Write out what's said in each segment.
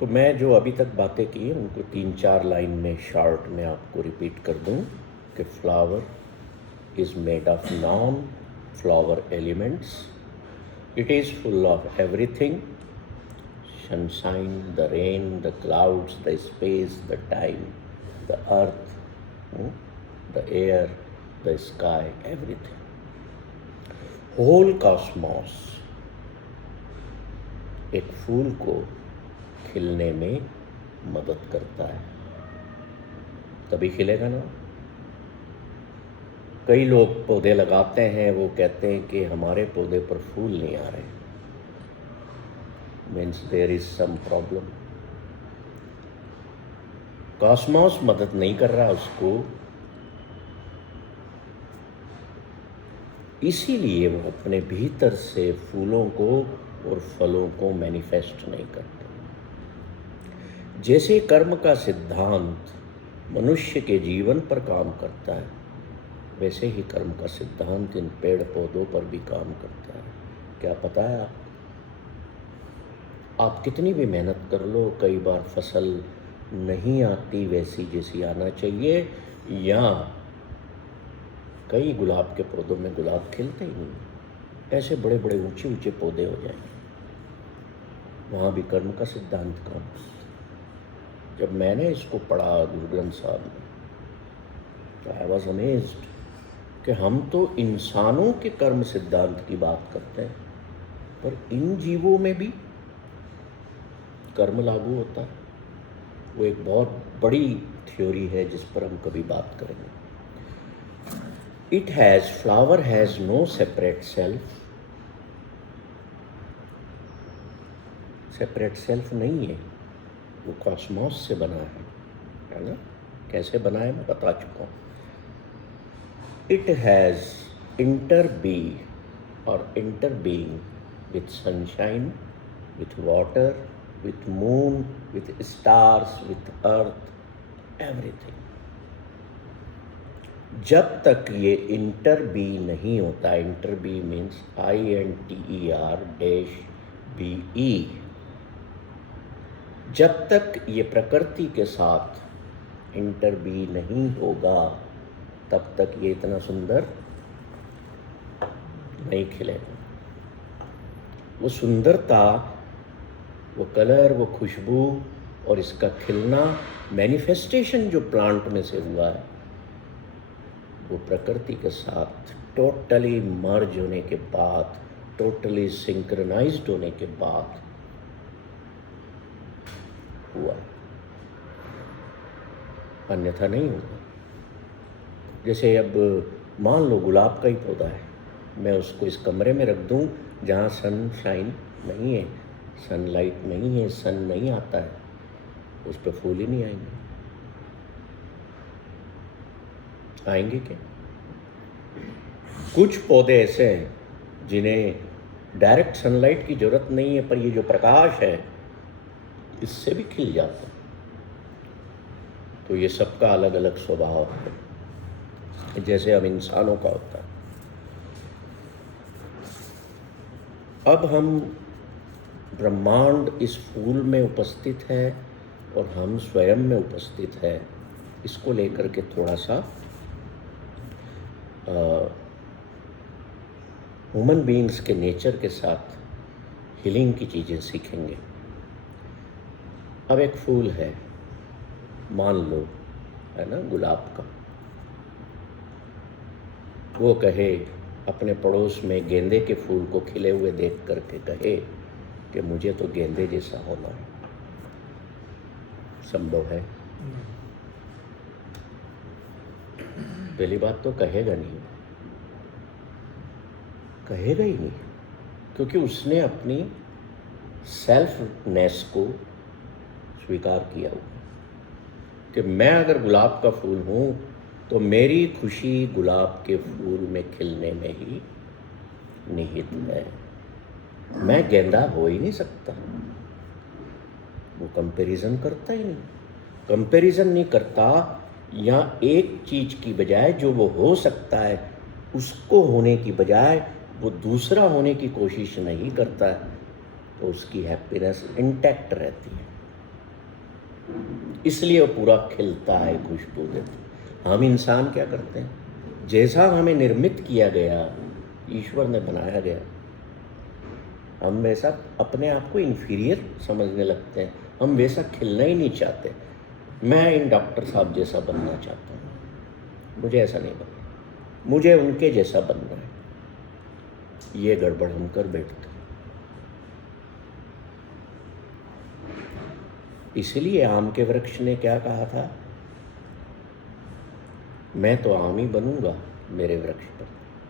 तो मैं जो अभी तक बातें की हैं उनको 3-4 लाइन में शॉर्ट में आपको रिपीट कर दूं कि flower is made of non flower elements, it is full of everything, sunshine, the rain, the clouds, the space, the time, the earth, the air, the sky, everything. Whole cosmos एक फूल को खिलने में मदद करता है, तभी खिलेगा ना। कई लोग पौधे लगाते हैं, वो कहते हैं कि हमारे पौधे पर फूल नहीं आ रहे, means there is some problem. Cosmos मदद नहीं कर रहा उसको, इसीलिए वो अपने भीतर से फूलों को और फलों को मैनिफेस्ट नहीं करते। जैसे कर्म का सिद्धांत मनुष्य के जीवन पर काम करता है, वैसे ही कर्म का सिद्धांत इन पेड़ पौधों पर भी काम करता है। क्या पता है आप कितनी भी मेहनत कर लो, कई बार फसल नहीं आती वैसी जैसी आना चाहिए, या कई गुलाब के पौधों में गुलाब खिलते ही नहीं, ऐसे बड़े बड़े ऊंचे ऊंचे पौधे हो जाएंगे। वहाँ भी कर्म का सिद्धांत काम। जब मैंने इसको पढ़ा गुरु ग्रंथ साहब में, तो आई वॉज अमेज्ड कि हम तो इंसानों के कर्म सिद्धांत की बात करते हैं, पर इन जीवों में भी कर्म लागू होता है। वो एक बहुत बड़ी थ्योरी है जिस पर हम कभी बात करेंगे। It has, flower has no separate self, separate self नहीं है, वो कॉस्मॉस से बना है ना। कैसे बना है मैं बता चुका हूँ। It has interbe or interbeing with sunshine, with water, with moon, with stars, with earth, everything. जब तक ये इंटर बी नहीं होता, inter be means INTER dash BE, जब तक ये प्रकृति के साथ इंटर बी नहीं होगा, तब तक ये इतना सुंदर नहीं खिलेगा। वो सुंदरता, वो कलर, वो खुशबू और इसका खिलना, मैनिफेस्टेशन जो प्लांट में से हुआ है, वो प्रकृति के साथ टोटली मर्ज होने के बाद, टोटली सिंक्रोनाइज्ड होने के बाद हुआ, अन्यथा नहीं होगा। जैसे अब मान लो गुलाब का ही पौधा है, मैं उसको इस कमरे में रख दूं जहाँ सनशाइन नहीं है, सनलाइट नहीं है, सन नहीं आता है, उस पर फूल ही नहीं आएंगे। आएंगे क्या? कुछ पौधे ऐसे हैं जिन्हें डायरेक्ट सनलाइट की जरूरत नहीं है, पर ये जो प्रकाश है इससे भी खिल जाते हैं। तो ये सबका अलग अलग स्वभाव है, जैसे हम इंसानों का होता है। अब हम, ब्रह्मांड इस फूल में उपस्थित है और हम स्वयं में उपस्थित है, इसको लेकर के थोड़ा सा ह्यूमन बीइंग्स के नेचर के साथ हीलिंग की चीज़ें सीखेंगे। अब एक फूल है, मान लो, है ना, गुलाब का, वो कहे अपने पड़ोस में गेंदे के फूल को खिले हुए देख करके कहे कि मुझे तो गेंदे जैसा होना है, संभव है? पहली बात तो कहेगा नहीं, कहेगा ही नहीं, क्योंकि उसने अपनी सेल्फनेस को स्वीकार किया हुआ कि मैं अगर गुलाब का फूल हूँ तो मेरी खुशी गुलाब के फूल में खिलने में ही निहित है। मैं गेंदा हो ही नहीं सकता। वो कंपैरिजन करता ही नहीं, कंपैरिजन नहीं करता, या एक चीज की बजाय जो वो हो सकता है उसको होने की बजाय वो दूसरा होने की कोशिश नहीं करता है, तो उसकी हैप्पीनेस इंटैक्ट रहती है। इसलिए वो पूरा खिलता है, खुशबू देता। हम इंसान क्या करते हैं, जैसा हमें निर्मित किया गया, ईश्वर ने बनाया गया, हम वैसा अपने आप को इन्फीरियर समझने लगते हैं। हम वैसा खिलना ही नहीं चाहते। मैं इन डॉक्टर साहब जैसा बनना चाहता हूँ, मुझे ऐसा नहीं बनना, मुझे उनके जैसा बनना है। ये गड़बड़ हम कर बैठते। इसलिए आम के वृक्ष ने क्या कहा था, मैं तो आम ही बनूंगा, मेरे वृक्ष पर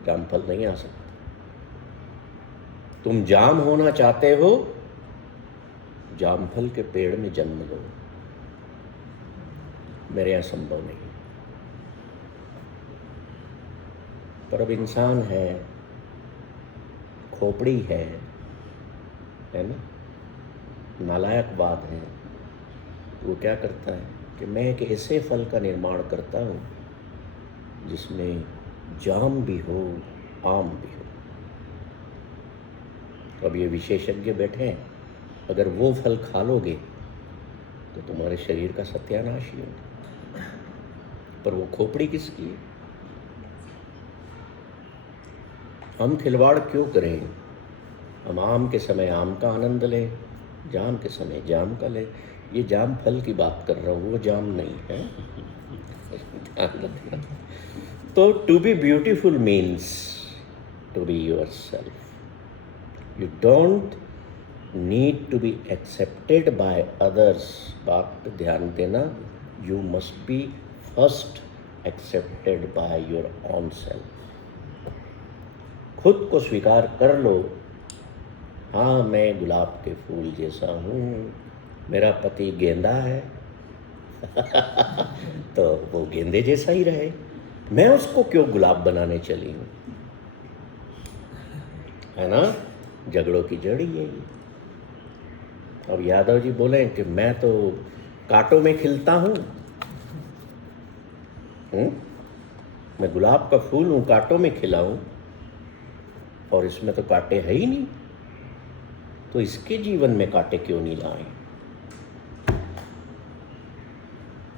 जामफल नहीं आ सकता। तुम जाम होना चाहते हो, जामफल के पेड़ में जन्म लो, मेरे यहाँ संभव नहीं। पर अब इंसान है, खोपड़ी है ना, नालायकवाद है। वो क्या करता है कि मैं एक ऐसे फल का निर्माण करता हूँ जिसमें जाम भी हो, आम भी हो। अब ये विशेषज्ञ बैठे हैं, अगर वो फल खा लोगे तो तुम्हारे शरीर का सत्यानाश ही होगा। पर वो खोपड़ी किसकी है? हम खिलवाड़ क्यों करें? हम आम के समय आम का आनंद लें, जाम के समय जाम का लें। ये जाम फल की बात कर रहा हूँ, वो जाम नहीं है। ध्यान रखना। तो to be beautiful means to be yourself. You don't need to be accepted by others. बात पे ध्यान देना। You must be first accepted by your own self. खुद को स्वीकार कर लो, हाँ मैं गुलाब के फूल जैसा हूँ, मेरा पति गेंदा है तो वो गेंदे जैसा ही रहे, मैं उसको क्यों गुलाब बनाने चली हूँ, है ना। झगड़ों की जड़ ही है ये। अब यादव जी बोले कि मैं तो कांटों में खिलता हूँ, मैं गुलाब का फूल हूँ, कांटों में खिला हूँ, और इसमें तो कांटे है ही नहीं, तो इसके जीवन में कांटे क्यों नहीं लाए।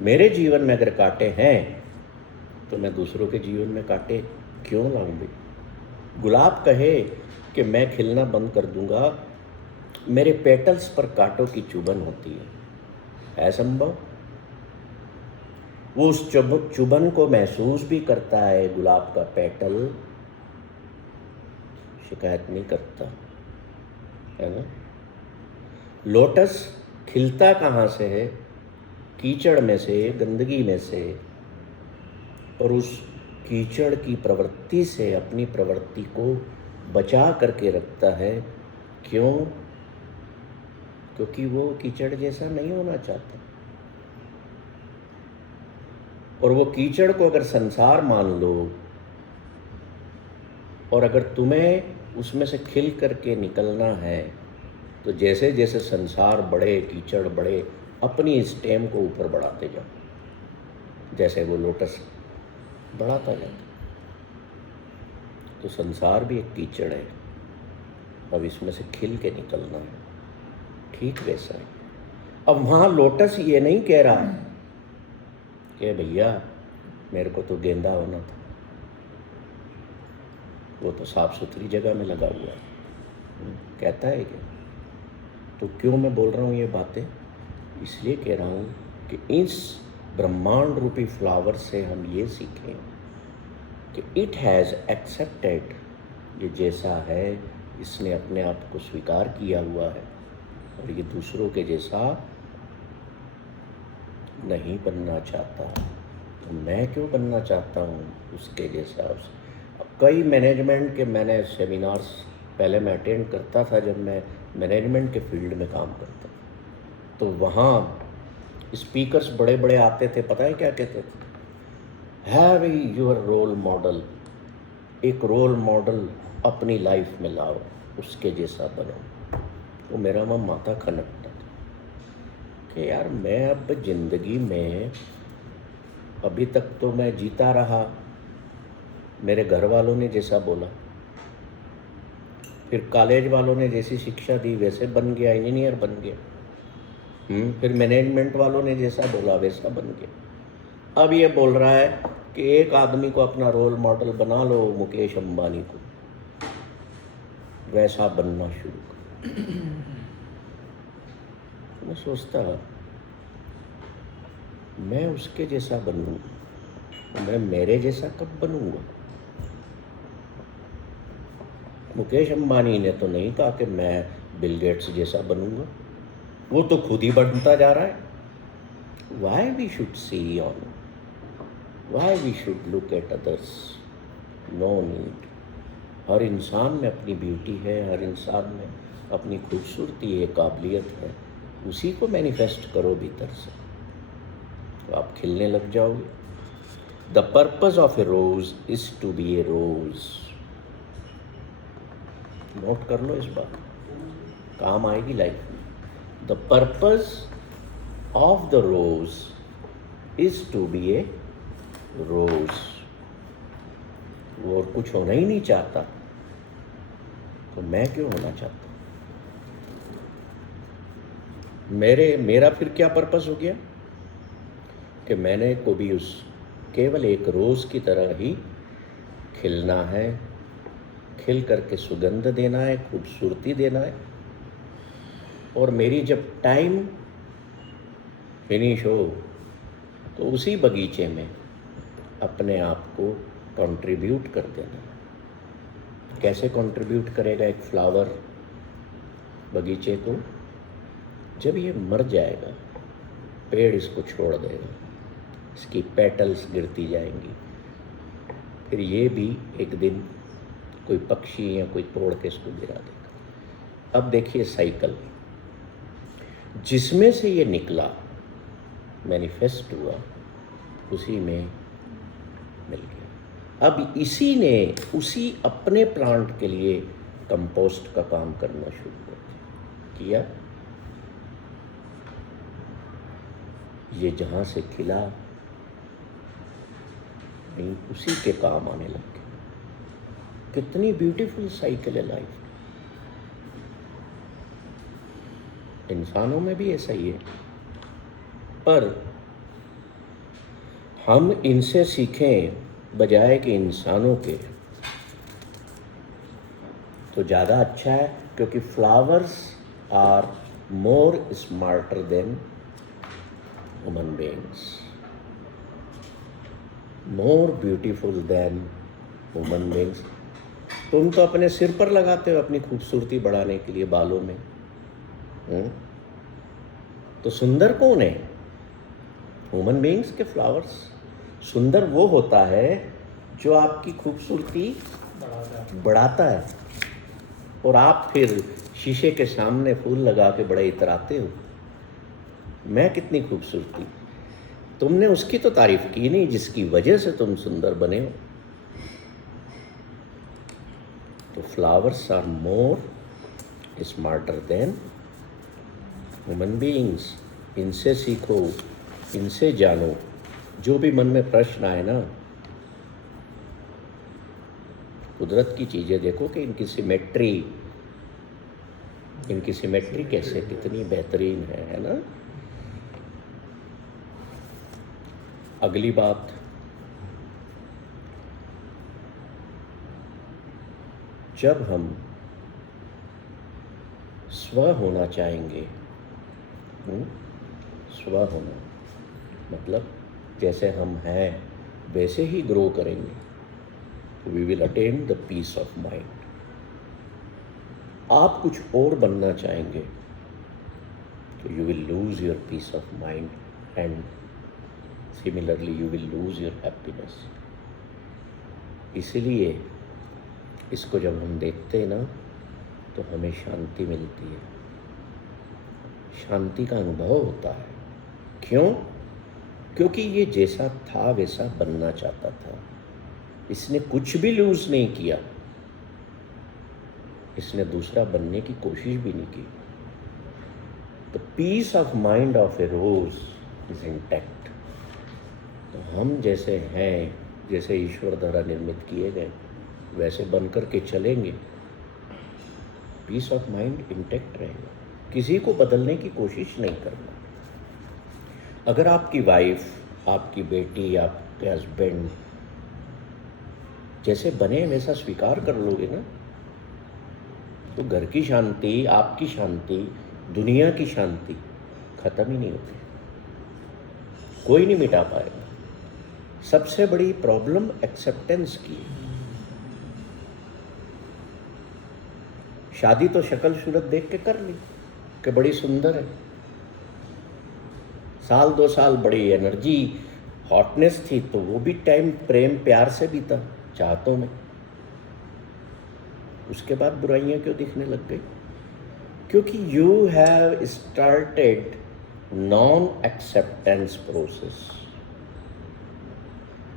मेरे जीवन में अगर कांटे हैं तो मैं दूसरों के जीवन में कांटे क्यों लाऊं भाई। गुलाब कहे कि मैं खिलना बंद कर दूंगा, मेरे पेटल्स पर कांटों की चुभन होती है संभव? वो उस चुभन को महसूस भी करता है, गुलाब का पेटल शिकायत नहीं करता, है ना। लोटस खिलता कहाँ से है? कीचड़ में से, गंदगी में से, और उस कीचड़ की प्रवृत्ति से अपनी प्रवृत्ति को बचा करके रखता है। क्यों? क्योंकि वो कीचड़ जैसा नहीं होना चाहता। और वो कीचड़ को अगर संसार मान लो, और अगर तुम्हें उसमें से खिल करके निकलना है, तो जैसे जैसे संसार बढ़े, कीचड़ बढ़े, अपनी स्टेम को ऊपर बढ़ाते जाओ, जैसे वो लोटस बढ़ाता जाता। तो संसार भी एक कीचड़ है, अब इसमें से खिल के निकलना है, ठीक वैसा है। अब वहाँ लोटस ये नहीं कह रहा कि भैया मेरे को तो गेंदा होना था, वो तो साफ सुथरी जगह में लगा हुआ है, कहता है क्या? तो क्यों मैं बोल रहा हूँ ये बातें? इसलिए कह रहा हूँ कि इस ब्रह्मांड रूपी फ्लावर से हम ये सीखें कि इट हैज़ एक्सेप्टेड, ये जैसा है इसने अपने आप को स्वीकार किया हुआ है, और ये दूसरों के जैसा नहीं बनना चाहता। तो मैं क्यों बनना चाहता हूँ उसके जैसा? अब कई मैनेजमेंट के मैंने सेमिनार्स पहले मैं अटेंड करता था, जब मैं मैनेजमेंट के फील्ड में काम करता था, तो वहाँ स्पीकर्स बड़े बड़े आते थे, पता है क्या कहते थे? हैव योर रोल मॉडल, एक रोल मॉडल अपनी लाइफ में लाओ, उसके जैसा बनो। तो मेरा वहाँ माथा खनकता था कि यार मैं अब ज़िंदगी में, अभी तक तो मैं जीता रहा, मेरे घर वालों ने जैसा बोला, फिर कॉलेज वालों ने जैसी शिक्षा दी वैसे बन गया, इंजीनियर बन गया, फिर मैनेजमेंट वालों ने जैसा बोला वैसा बन गया। अब ये बोल रहा है कि एक आदमी को अपना रोल मॉडल बना लो, मुकेश अंबानी को, वैसा बनना शुरू करो। मैं सोचता मैं उसके जैसा बनूं, मैं मेरे जैसा कब बनूंगा? मुकेश अंबानी ने तो नहीं कहा कि मैं बिल गेट्स जैसा बनूंगा, वो तो खुद ही बनता जा रहा है। Why we should see on, why we should look at others? No need. हर इंसान में अपनी ब्यूटी है, हर इंसान में अपनी खूबसूरती है, काबिलियत है, उसी को मैनिफेस्ट करो भीतर से, तो आप खिलने लग जाओगे। The purpose of a rose is to be a rose. नोट कर लो इस बात, काम आएगी लाइफ में। The purpose of the rose is to be a rose. वो और कुछ होना ही नहीं चाहता, तो मैं क्यों होना चाहता? मेरा फिर क्या पर्पस हो गया कि मैंने को भी उस केवल एक रोज की तरह ही खिलना है, खिल करके सुगंध देना है, खूबसूरती देना है। और मेरी जब टाइम फिनिश हो तो उसी बगीचे में अपने आप को कंट्रीब्यूट कर देना। कैसे कंट्रीब्यूट करेगा एक फ्लावर बगीचे को? जब ये मर जाएगा, पेड़ इसको छोड़ देगा, इसकी पेटल्स गिरती जाएंगी, फिर ये भी एक दिन कोई पक्षी या कोई तोड़ के इसको गिरा देगा। अब देखिए साइकिल, जिसमें से ये निकला, मैनिफेस्ट हुआ, उसी में मिल गया। अब इसी ने उसी अपने प्लांट के लिए कंपोस्ट का काम करना शुरू किया। ये जहाँ से खिला नहीं उसी के काम आने लग गया। कितनी ब्यूटीफुल साइकिल है लाइफ। इंसानों में भी ऐसा ही है, पर हम इनसे सीखें बजाय कि इंसानों के, तो ज़्यादा अच्छा है, क्योंकि flowers are more smarter than human beings, more beautiful than human beings. तुम तो अपने सिर पर लगाते हो अपनी खूबसूरती बढ़ाने के लिए, बालों में। तो सुंदर कौन है? ह्यूमन बीइंग्स के फ्लावर्स? सुंदर वो होता है जो आपकी खूबसूरती बढ़ाता है। और आप फिर शीशे के सामने फूल लगा के बड़े इतराते हो, मैं कितनी खूबसूरती। तुमने उसकी तो तारीफ की नहीं जिसकी वजह से तुम सुंदर बने हो। तो flowers are more smarter than human beings. इनसे सीखो, इनसे जानो। जो भी मन में प्रश्न आए ना, कुदरत की चीज़ें देखो कि इनकी सिमेट्री कैसे कितनी बेहतरीन है ना। अगली बात, जब हम स्व होना चाहेंगे, स्व होना मतलब जैसे हम हैं वैसे ही ग्रो करेंगे, तो we will attain the peace of mind. आप कुछ और बनना चाहेंगे तो you will lose your peace of mind and similarly you will lose your happiness. इसलिए इसको जब हम देखते हैं ना, तो हमें शांति मिलती है, शांति का अनुभव होता है। क्यों? क्योंकि ये जैसा था वैसा बनना चाहता था। इसने कुछ भी लूज नहीं किया, इसने दूसरा बनने की कोशिश भी नहीं की। The peace of mind of a rose is intact. तो हम जैसे हैं, जैसे ईश्वर द्वारा निर्मित किए गए, वैसे बन कर के चलेंगे, पीस ऑफ माइंड इंटैक्ट रहेगा। किसी को बदलने की कोशिश नहीं करना। अगर आपकी वाइफ, आपकी बेटी, आपके हस्बैंड जैसे बने वैसा स्वीकार कर लोगे ना, तो घर की शांति, आपकी शांति, दुनिया की शांति खत्म ही नहीं होती, कोई नहीं मिटा पाएगा। सबसे बड़ी प्रॉब्लम एक्सेप्टेंस की है। शादी तो शक्ल सूरत देख के कर ली कि बड़ी सुंदर है, साल 2 साल बड़ी एनर्जी हॉटनेस थी, तो वो भी टाइम प्रेम प्यार से बीता, चाहतों में। उसके बाद बुराइयां क्यों दिखने लग गई? क्योंकि you have started non acceptance process.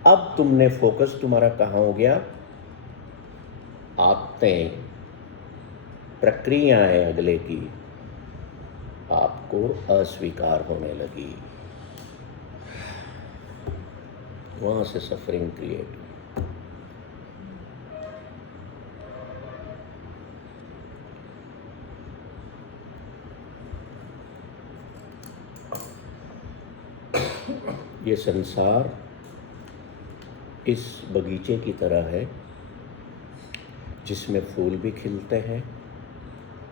अब तुमने फोकस तुम्हारा कहाँ हो गया? आदतें, प्रक्रियाएं अगले की आपको अस्वीकार होने लगी, वहां से सफरिंग क्रिएट हुई। ये संसार इस बगीचे की तरह है जिसमें फूल भी खिलते हैं,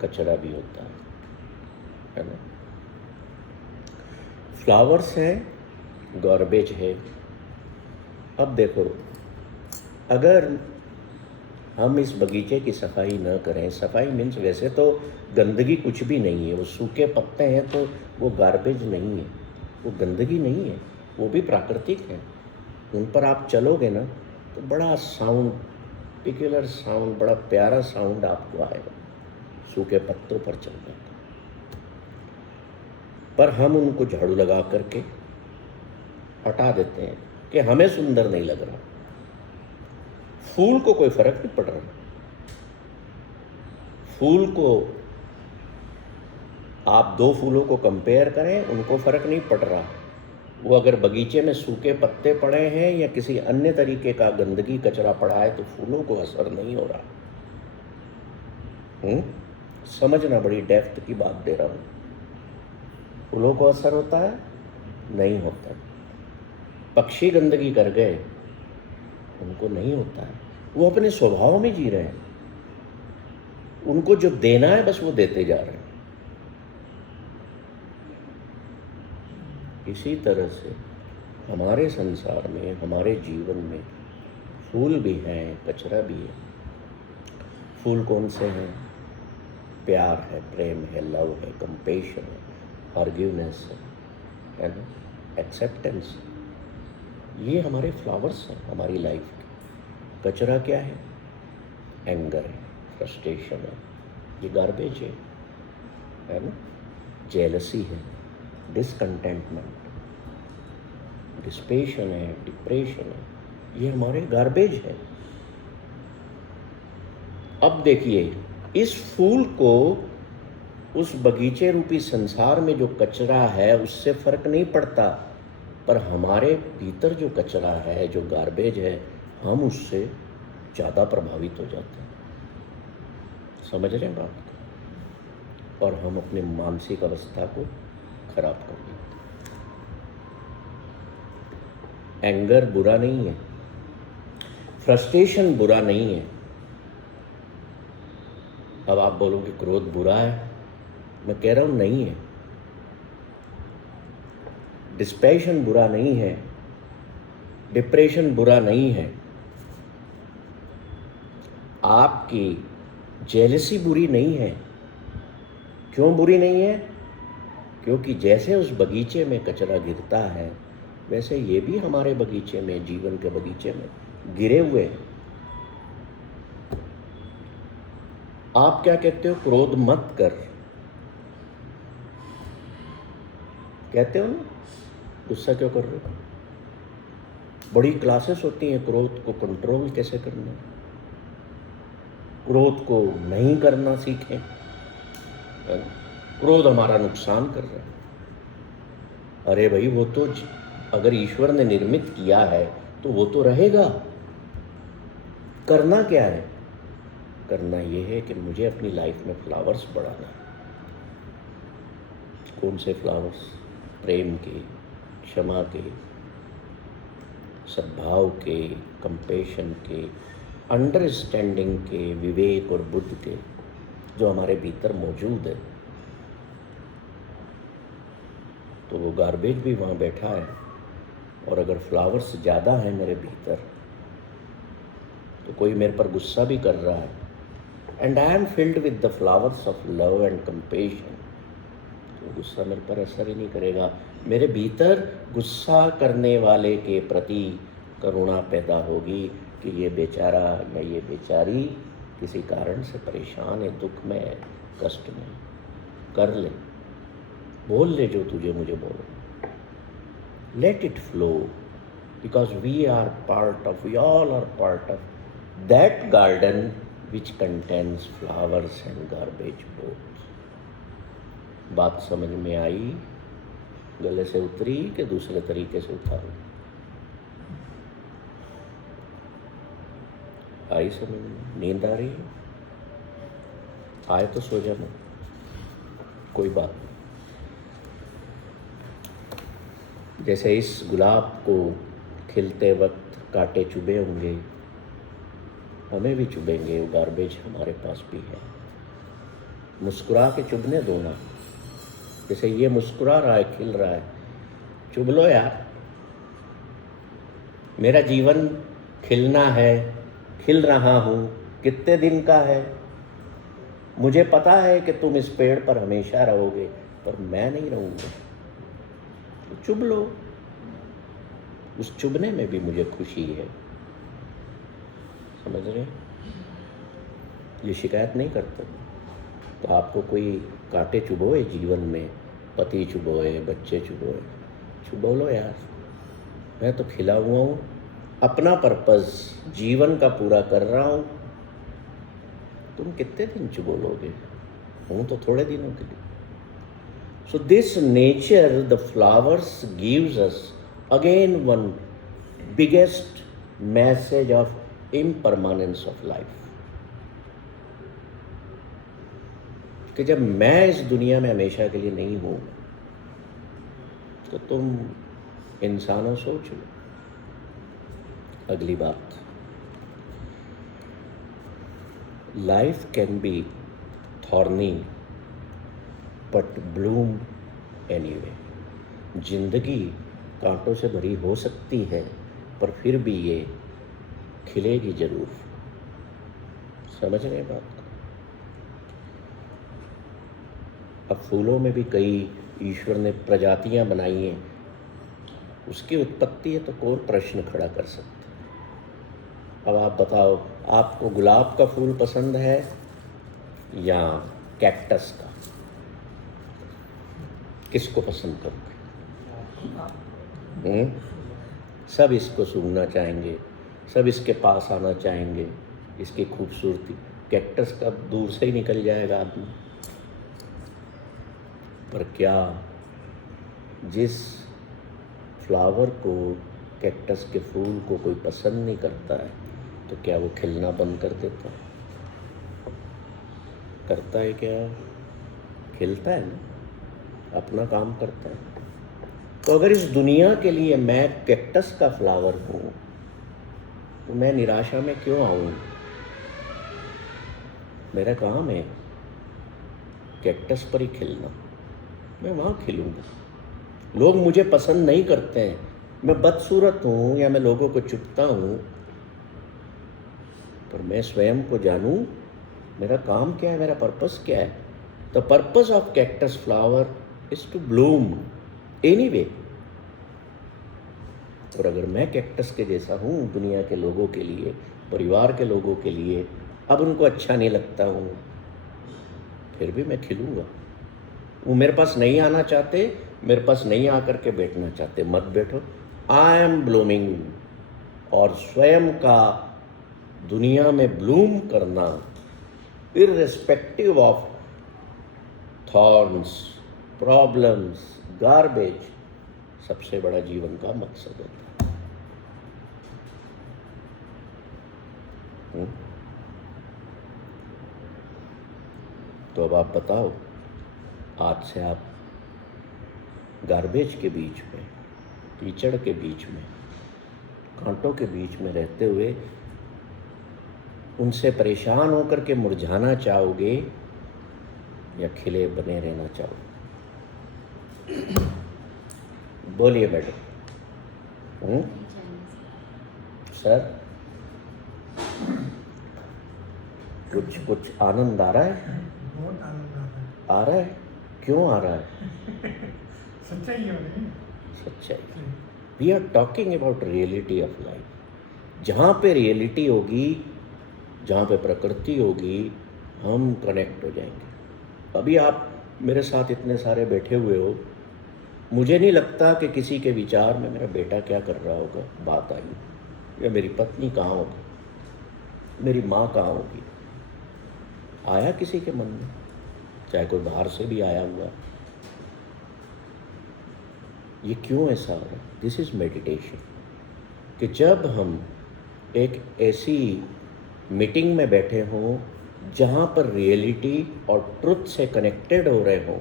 कचरा भी होता है ना? फ्लावर्स हैं, गार्बेज है। अब देखो, अगर हम इस बगीचे की सफाई न करें, सफाई मीन्स वैसे तो गंदगी कुछ भी नहीं है, वो सूखे पत्ते हैं तो वो गार्बेज नहीं है, वो गंदगी नहीं है, वो भी प्राकृतिक है। उन पर आप चलोगे ना तो बड़ा साउंड, पिक्युलर साउंड, बड़ा प्यारा साउंड आपको आएगा सूखे पत्तों पर चलने का। पर हम उनको झाड़ू लगा करके हटा देते हैं कि हमें सुंदर नहीं लग रहा। फूल को कोई फर्क नहीं पड़ रहा, फूल को आप 2 फूलों को कंपेयर करें, उनको फर्क नहीं पड़ रहा। वो अगर बगीचे में सूखे पत्ते पड़े हैं या किसी अन्य तरीके का गंदगी कचरा पड़ा है तो फूलों को असर नहीं हो रहा। समझना, बड़ी डेप्थ की बात दे रहा हूँ। फूलों को असर होता है? नहीं होता। पक्षी गंदगी कर गए, उनको नहीं होता है, वो अपने स्वभाव में जी रहे हैं, उनको जो देना है बस वो देते जा रहे हैं। इसी तरह से हमारे संसार में, हमारे जीवन में फूल भी हैं, कचरा भी है। फूल कौन से हैं? प्यार है, प्रेम है, लव है, कंपेशन है, फॉरगिवनेस है ना, एक्सेप्टेंस। ये हमारे फ्लावर्स हैं हमारी लाइफ के। कचरा क्या है? एंगर है, फ्रस्ट्रेशन है, ये गार्बेज है ना, जेलसी है, डिसकंटेंटमेंट, डिस्पेशन है, डिप्रेशन है, ये हमारे गार्बेज है। अब देखिए, इस फूल को उस बगीचे रूपी संसार में जो कचरा है उससे फर्क नहीं पड़ता, पर हमारे भीतर जो कचरा है, जो गार्बेज है, हम उससे ज़्यादा प्रभावित हो जाते हैं। समझ रहे हैं बात को? और हम अपने मानसिक अवस्था को खराब कर देते हैं। एंगर बुरा नहीं है, फ्रस्ट्रेशन बुरा नहीं है। अब आप बोलोगे क्रोध बुरा है, मैं कह रहा हूं नहीं है। डिस्पैशन बुरा नहीं है, डिप्रेशन बुरा नहीं है, आपकी जेलसी बुरी नहीं है। क्यों बुरी नहीं है? क्योंकि जैसे उस बगीचे में कचरा गिरता है वैसे ये भी हमारे बगीचे में, जीवन के बगीचे में गिरे हुए हैं। आप क्या कहते हो? क्रोध मत कर, कहते हो ना? गुस्सा क्यों कर रहे हो? बड़ी क्लासेस होती हैं क्रोध को कंट्रोल कैसे करना, क्रोध को नहीं करना सीखें। क्रोध हमारा नुकसान कर रहा है। अरे भाई, वो तो अगर ईश्वर ने निर्मित किया है तो वो तो रहेगा। करना क्या है? करना ये है कि मुझे अपनी लाइफ में फ्लावर्स बढ़ाना है। कौन से फ्लावर्स? प्रेम के, क्षमा के, सद्भाव के, कंपेशन के, अंडरस्टैंडिंग के, विवेक और बुद्ध के जो हमारे भीतर मौजूद है, तो वो गार्बेज भी वहाँ बैठा है। और अगर फ्लावर्स ज़्यादा है मेरे भीतर तो कोई मेरे पर गुस्सा भी कर रहा है, and I am filled with the flowers of love and compassion, तो गुस्सा मेरे पर असर ही नहीं करेगा। मेरे भीतर गुस्सा करने वाले के प्रति करुणा पैदा होगी कि ये बेचारा या ये बेचारी किसी कारण से परेशान है, दुख में है, कष्ट में। कर ले, बोल ले जो तुझे मुझे बोलो, let it flow, because we are part of, we all are part of that garden which contains flowers and garbage both. बात समझ में आई? गले से उतरी कि दूसरे तरीके से उतारूं? आई समझ में? नींद आ रही है? आए तो सो जाना, कोई बात नहीं। जैसे इस गुलाब को खिलते वक्त कांटे चुभे होंगे, हमें भी चुभेंगे, वो गार्बेज हमारे पास भी है। मुस्कुरा के चुभने दो ना, जैसे ये मुस्कुरा रहा है, खिल रहा है, चुभ लो यार। मेरा जीवन खिलना है, खिल रहा हूँ, कितने दिन का है? मुझे पता है कि तुम इस पेड़ पर हमेशा रहोगे, पर मैं नहीं रहूँगा। तो चुभ लो, उस चुभने में भी मुझे खुशी है। समझ रहे? ये शिकायत नहीं करते। तो आपको कोई कांटे चुभोए जीवन में, पति चुभोए, बच्चे चुभोए, चुभो लो यार। मैं तो खिला हुआ हूँ, अपना पर्पस जीवन का पूरा कर रहा हूँ। तुम कितने दिन चुभोलोगे? हूँ तो थोड़े दिनों के लिए। So this nature, the flowers gives us again one biggest message of impermanence of life. कि जब मैं इस दुनिया में हमेशा के लिए नहीं हूँ, तो तुम इंसानों सोच लो। अगली बात, life can be thorny but Bloom anyway. जिंदगी कांटों से भरी हो सकती है, पर फिर भी ये खिलेगी जरूर। समझ रहे हैं बात को? अब फूलों में भी कई ईश्वर ने प्रजातियां बनाई हैं, उसकी उत्पत्ति है तो कौन प्रश्न खड़ा कर सकता है? अब आप बताओ, आपको गुलाब का फूल पसंद है या कैक्टस का? किसको पसंद करोगे? सब इसको सूंघना चाहेंगे, सब इसके पास आना चाहेंगे, इसकी खूबसूरती। कैक्टस का दूर से ही निकल जाएगा आदमी। पर क्या जिस फ्लावर को, कैक्टस के फूल को कोई पसंद नहीं करता है, तो क्या वो खिलना बंद कर देता है? करता है क्या? खिलता है ना, अपना काम करता है। तो अगर इस दुनिया के लिए मैं कैक्टस का फ्लावर हूँ, तो मैं निराशा में क्यों आऊँ? मेरा काम है कैक्टस पर ही खिलना, मैं वहाँ खिलूँगा। लोग मुझे पसंद नहीं करते हैं, मैं बदसूरत हूँ या मैं लोगों को चुभता हूँ, पर मैं स्वयं को जानूँ, मेरा काम क्या है, मेरा पर्पस क्या है। The purpose of cactus flower is to bloom anyway. और अगर मैं कैक्टस के जैसा हूँ दुनिया के लोगों के लिए, परिवार के लोगों के लिए, अब उनको अच्छा नहीं लगता हूँ, फिर भी मैं खिलूँगा। वो मेरे पास नहीं आना चाहते, मेरे पास नहीं आकर के बैठना चाहते, मत बैठो। I am blooming. और स्वयं का दुनिया में ब्लूम करना, irrespective of thorns, problems, garbage, सबसे बड़ा जीवन का मकसद होता है। तो अब आप बताओ, आज से आप गार्बेज के बीच में कीचड़ के बीच में, कांटों के बीच में रहते हुए उनसे परेशान होकर के मुरझाना चाहोगे या खिले बने रहना चाहोगे? बोलिए मैडम। सर कुछ आनंद आ रहा है? बहुत आनंद आ रहा है? क्यों आ रहा है? सच्चाई है भाई। सच्चाई। We are talking about reality of life. जहाँ पे रियलिटी होगी, जहाँ पे प्रकृति होगी, हम कनेक्ट हो जाएंगे। अभी आप मेरे साथ इतने सारे बैठे हुए हो, मुझे नहीं लगता कि किसी के विचार में मेरा बेटा क्या कर रहा होगा बात आई, या मेरी पत्नी कहाँ होगी, मेरी माँ कहाँ होगी। आया किसी के मन में? चाहे कोई बाहर से भी आया हुआ। ये क्यों ऐसा हो रहा है? This is meditation. कि जब हम एक ऐसी मीटिंग में बैठे हों जहाँ पर रियलिटी और ट्रुथ से कनेक्टेड हो रहे हों,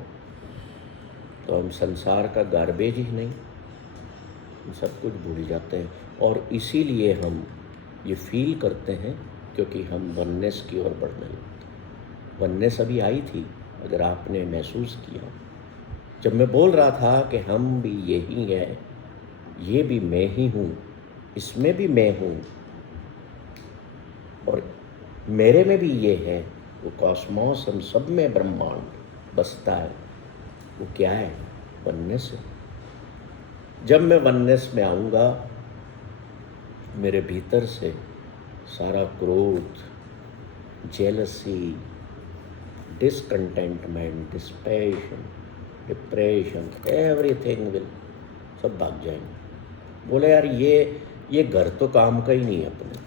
तो हम संसार का गार्बेज ही नहीं, हम सब कुछ भूल जाते हैं। और इसीलिए हम ये फील करते हैं क्योंकि हम वननेस की ओर बढ़ने लगते हैं। वननेस अभी आई थी, अगर आपने महसूस किया, जब मैं बोल रहा था कि हम भी यही हैं, ये भी मैं ही हूँ, इसमें भी मैं हूँ, और मेरे में भी ये है, वो कॉस्मोस, हम सब में ब्रह्मांड बसता है। वो क्या है? वननेस है। जब मैं वननेस में आऊँगा, मेरे भीतर से सारा क्रोध, jealousy, discontentment, dispassion, depression, everything will सब भाग जाएंगे। बोले यार ये घर तो काम का ही नहीं है अपने,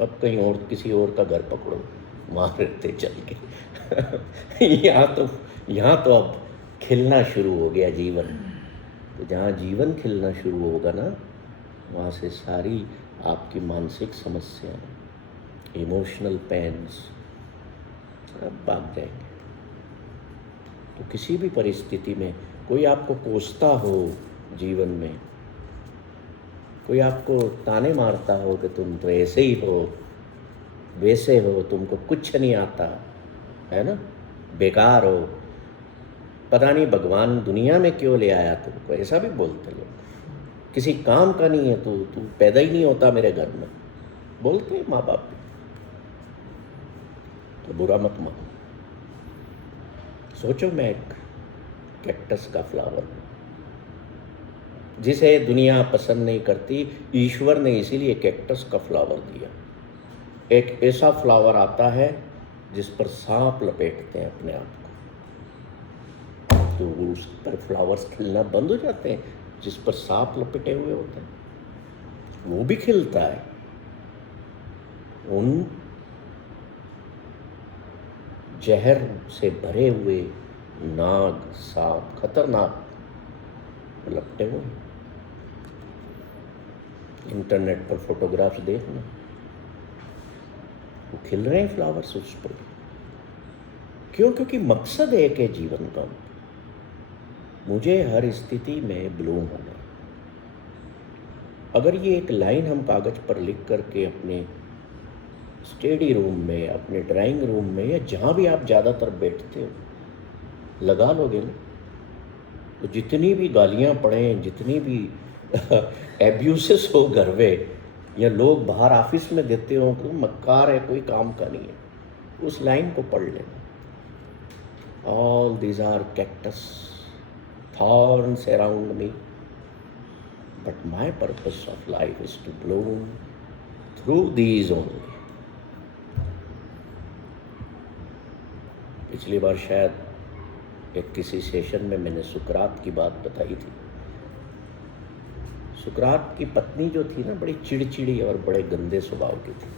अब कहीं और किसी और का घर पकड़ो, वहाँ रहते चल के। यहाँ तो अब खिलना शुरू हो गया जीवन। तो जहाँ जीवन खिलना शुरू होगा ना, वहाँ से सारी आपकी मानसिक समस्याएं, इमोशनल पेन्स सब भाग जाएंगे। तो किसी भी परिस्थिति में कोई आपको कोसता हो जीवन में, कोई आपको ताने मारता हो कि तुम तो ऐसे ही हो, वैसे हो, तुमको कुछ नहीं आता है ना, बेकार हो, पता नहीं भगवान दुनिया में क्यों ले आया तुमको, ऐसा भी बोलते लोग। किसी काम का नहीं है तू पैदा ही नहीं होता मेरे घर में, बोलते हैं माँ बाप भी। तो बुरा मत मानो। सोचो मैं एक कैक्टस का फ्लावर हूँ, जिसे दुनिया पसंद नहीं करती। ईश्वर ने इसीलिए कैक्टस का फ्लावर दिया। एक ऐसा फ्लावर आता है जिस पर सांप लपेटते हैं अपने आप को, तो उस पर फ्लावर्स खिलना बंद हो जाते हैं। जिस पर सांप लपेटे हुए होते हैं वो भी खिलता है। उन जहर से भरे हुए नाग, सांप, खतरनाक लपटे हुए। इंटरनेट पर फोटोग्राफ्स देखना, वो खिल रहे हैं फ्लावर्स उस पर। क्यों? क्योंकि मकसद एक है जीवन का, मुझे हर स्थिति में ब्लूम होना। अगर ये एक लाइन हम कागज पर लिख करके अपने स्टडी रूम में, अपने ड्राइंग रूम में, या जहाँ भी आप ज़्यादातर बैठते हो लगा लोगे ना, तो जितनी भी गालियाँ पड़ें, जितनी भी एब्यूसेस हो घर में, या लोग बाहर ऑफिस में देते हो कि मक्कार है, कोई काम का नहीं है, उस लाइन को पढ़ लेना। All these are cactus, thorns around me, but my purpose of life is to bloom through these only. पिछली बार शायद एक किसी सेशन में मैंने सुकरात की बात बताई थी। सुकरात की पत्नी जो थी ना, बड़ी चिड़चिड़ी और बड़े गंदे स्वभाव की थी।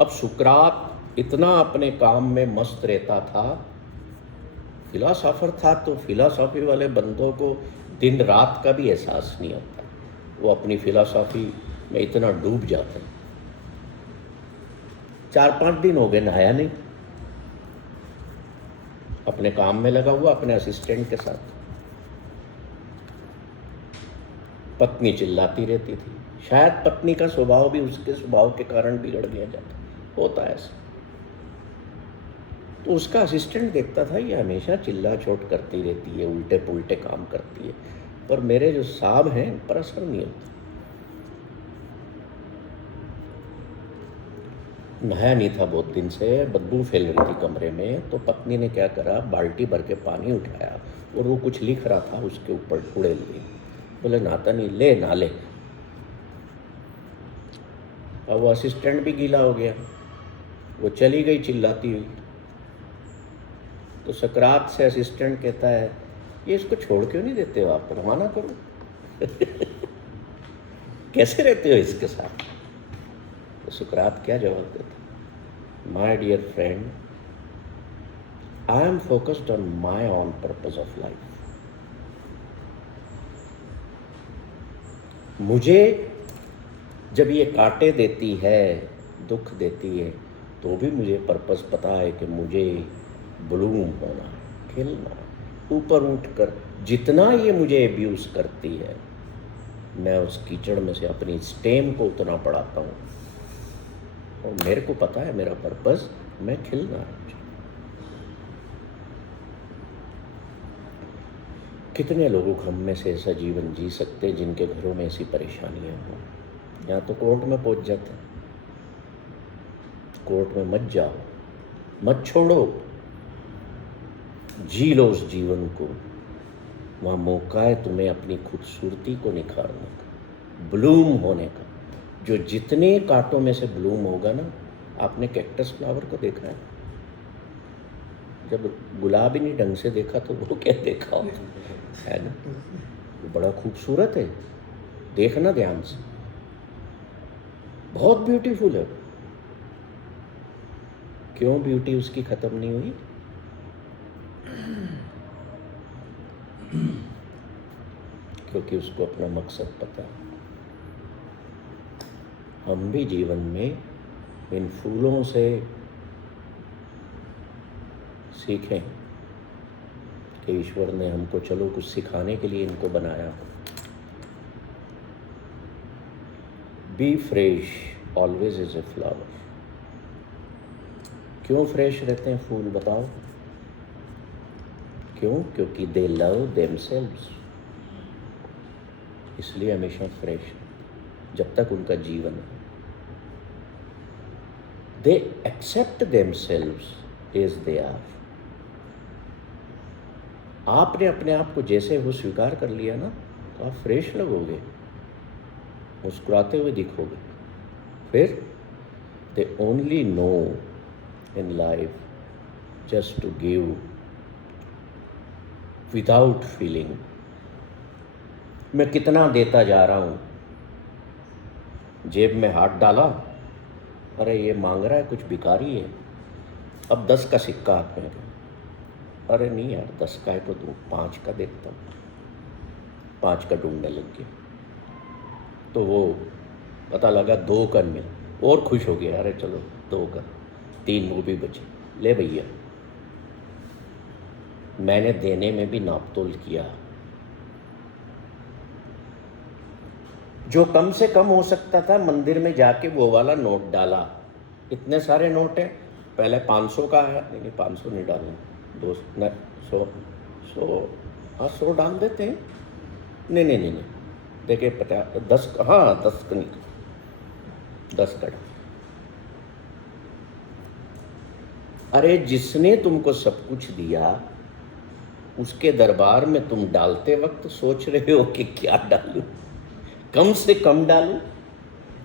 अब सुकरात इतना अपने काम में मस्त रहता था, फिलॉसॉफर था, तो फिलॉसॉफी वाले बंदों को दिन रात का भी एहसास नहीं होता। वो अपनी फिलॉसॉफी में इतना डूब जाते हैं। 4-5 दिन हो गए नहाया नहीं, अपने काम में लगा हुआ, अपने असिस्टेंट के साथ। पत्नी चिल्लाती रहती थी, शायद पत्नी का स्वभाव भी उसके स्वभाव के कारण बिगड़ गया जाता, होता है ऐसा। तो उसका असिस्टेंट देखता था ये हमेशा चिल्ला चोट करती रहती है, उल्टे पुल्टे काम करती है, पर मेरे जो साहब हैं इन पर असर नहीं होता। नहाया नहीं था बहुत दिन से, बदबू फैल रही थी कमरे में, तो पत्नी ने क्या करा, बाल्टी भर के पानी उठाया और वो कुछ लिख रहा था उसके ऊपर उड़े लिए। बोले नहाता नहीं, ले नहा ले। अब वो असिस्टेंट भी गीला हो गया, वो चली गई चिल्लाती हुई। तो सकरात से असिस्टेंट कहता है, ये इसको छोड़ क्यों नहीं देते हो आप, रवाना करो। कैसे रहते हो इसके साथ? तो सुकरात क्या जवाब देता, my dear friend, I am focused on my own purpose of life. मुझे जब ये कांटे देती है, दुख देती है, तो भी मुझे पर्पस पता है कि मुझे ब्लूम होना है, खिलना है, ऊपर उठकर। जितना ये मुझे एब्यूज़ करती है, मैं उस कीचड़ में से अपनी स्टेम को उतना पढ़ाता हूँ, और मेरे को पता है मेरा पर्पस, मैं खिलना है। कितने लोग हम में से ऐसा जीवन जी सकते हैं जिनके घरों में ऐसी परेशानियां हों? यहाँ तो कोर्ट में पहुंच जाते हैं। कोर्ट में मत जाओ, मत छोड़ो, जी लो उस जीवन को। वहाँ मौका है तुम्हें अपनी खूबसूरती को निखारने का, ब्लूम होने का। जो जितने कांटों में से ब्लूम होगा ना, आपने कैक्टस फ्लावर को देखा है? जब गुलाब ही नहीं ढंग से देखा तो वो क्या देखा होता है ना? वो बड़ा खूबसूरत है, देखना ध्यान से, बहुत ब्यूटीफुल है। क्यों ब्यूटी उसकी खत्म नहीं हुई? क्योंकि उसको अपना मकसद पता है। हम भी जीवन में इन फूलों से सीखें कि ईश्वर ने हमको चलो कुछ सिखाने के लिए इनको बनाया। Be fresh always is a flower. क्यों फ्रेश रहते हैं फूल, बताओ? क्यों? क्योंकि दे लव देमसेल्व्स, इसलिए हमेशा फ्रेश जब तक उनका जीवन है। They accept themselves as they are. आपने अपने आप को जैसे हो स्वीकार कर लिया ना, तो आप फ्रेश लगोगे, मुस्कुराते हुए दिखोगे। फिर they only know in life just to give without feeling. मैं कितना देता जा रहा हूँ, जेब में हाथ डाला, अरे ये मांग रहा है कुछ, भिखारी है, अब 10 का सिक्का हाथ में, अरे नहीं यार 10 का है तो दूँ, 5 का देखता हूँ, 5 का ढूंढने लग गया, तो वो पता लगा 2 का मिला, और खुश हो गया, अरे चलो 2 का, 3 वो भी बचे, ले भैया। मैंने देने में भी नापतोल किया, जो कम से कम हो सकता था मंदिर में जाके वो वाला नोट डाला। इतने सारे नोट हैं, पहले 500 का है, नहीं 500 नहीं डालना, 200 हाँ 100 डाल देते हैं, नहीं देखिए 50 10 हाँ 10 का नहीं, 10 का। अरे जिसने तुमको सब कुछ दिया, उसके दरबार में तुम डालते वक्त सोच रहे हो कि क्या डालूं, कम से कम डालूं,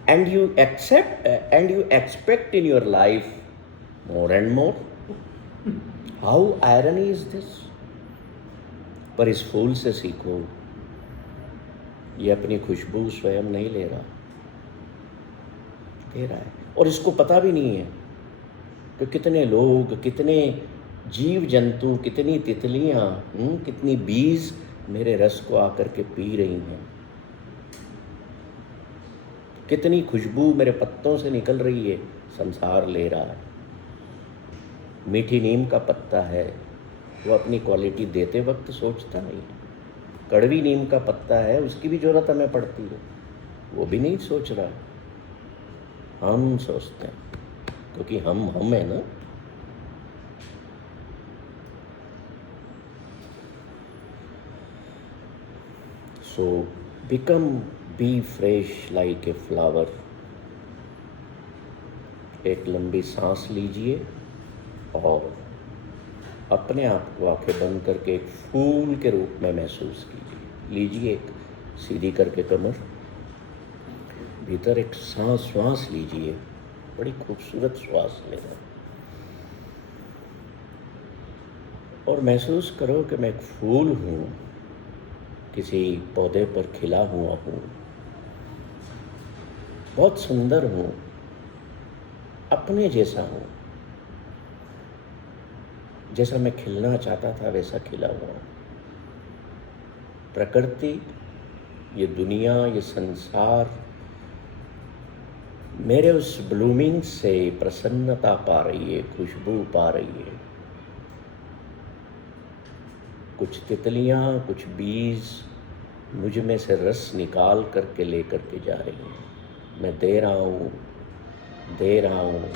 and you accept and you expect in your life more and more. How irony is this. पर इस फूल से सीखो, ये अपनी खुशबू स्वयं नहीं ले रहा, दे रहा है, और इसको पता भी नहीं है कि कितने लोग, कितने जीव जंतु, कितनी तितलियां, कितनी बीज मेरे रस को आकर के पी रही हैं, कितनी खुशबू मेरे पत्तों से निकल रही है, संसार ले रहा है। मीठी नीम का पत्ता है, वो अपनी क्वालिटी देते वक्त सोचता नहीं है। कड़वी नीम का पत्ता है, उसकी भी ज़रूरत हमें पड़ती है, वो भी नहीं सोच रहा है। हम सोचते हैं क्योंकि हम है ना। So become be fresh like a flower. एक लंबी सांस लीजिए और अपने आप को आंखें बंद करके एक फूल के रूप में महसूस कीजिए। लीजिए एक सीधी करके कमर, भीतर एक श्वास लीजिए, बड़ी खूबसूरत श्वास लेना, और महसूस करो कि मैं एक फूल हूँ, किसी पौधे पर खिला हुआ हूँ, बहुत सुंदर हूँ, अपने जैसा हूँ, जैसा मैं खिलना चाहता था वैसा खिला हुआ हूँ। प्रकृति, ये दुनिया, ये संसार मेरे उस ब्लूमिंग से प्रसन्नता पा रही है, खुशबू पा रही है। कुछ तितलियाँ, कुछ बीज मुझ में से रस निकाल करके लेकर के जा रही हैं। मैं दे रहा हूँ,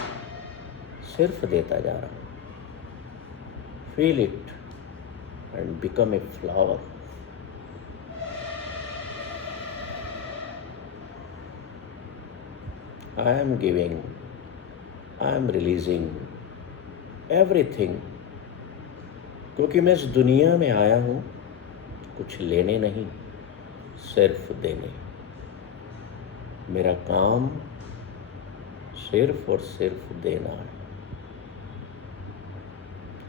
सिर्फ देता जा रहा हूँ। Feel it and become a flower. I am giving, I am releasing everything, क्योंकि मैं इस दुनिया में आया हूँ कुछ लेने नहीं, सिर्फ देने। मेरा काम सिर्फ और सिर्फ देना है।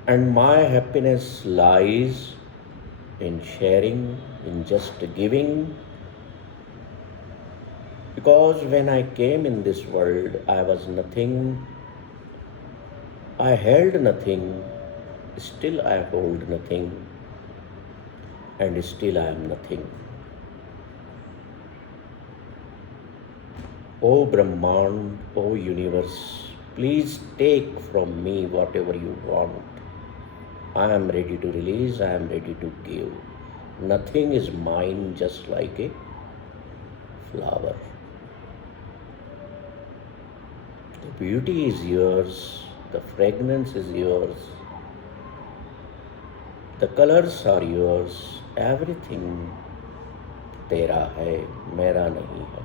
And my happiness lies in sharing, in just giving. Because when I came in this world, I was nothing, I held nothing, still I hold nothing, and still I am nothing. O Brahman, O universe, please take from me whatever you want. I am ready to release, I am ready to give. Nothing is mine, just like a flower. The beauty is yours, the fragrance is yours, the colors are yours, everything तेरा है, मेरा नहीं है।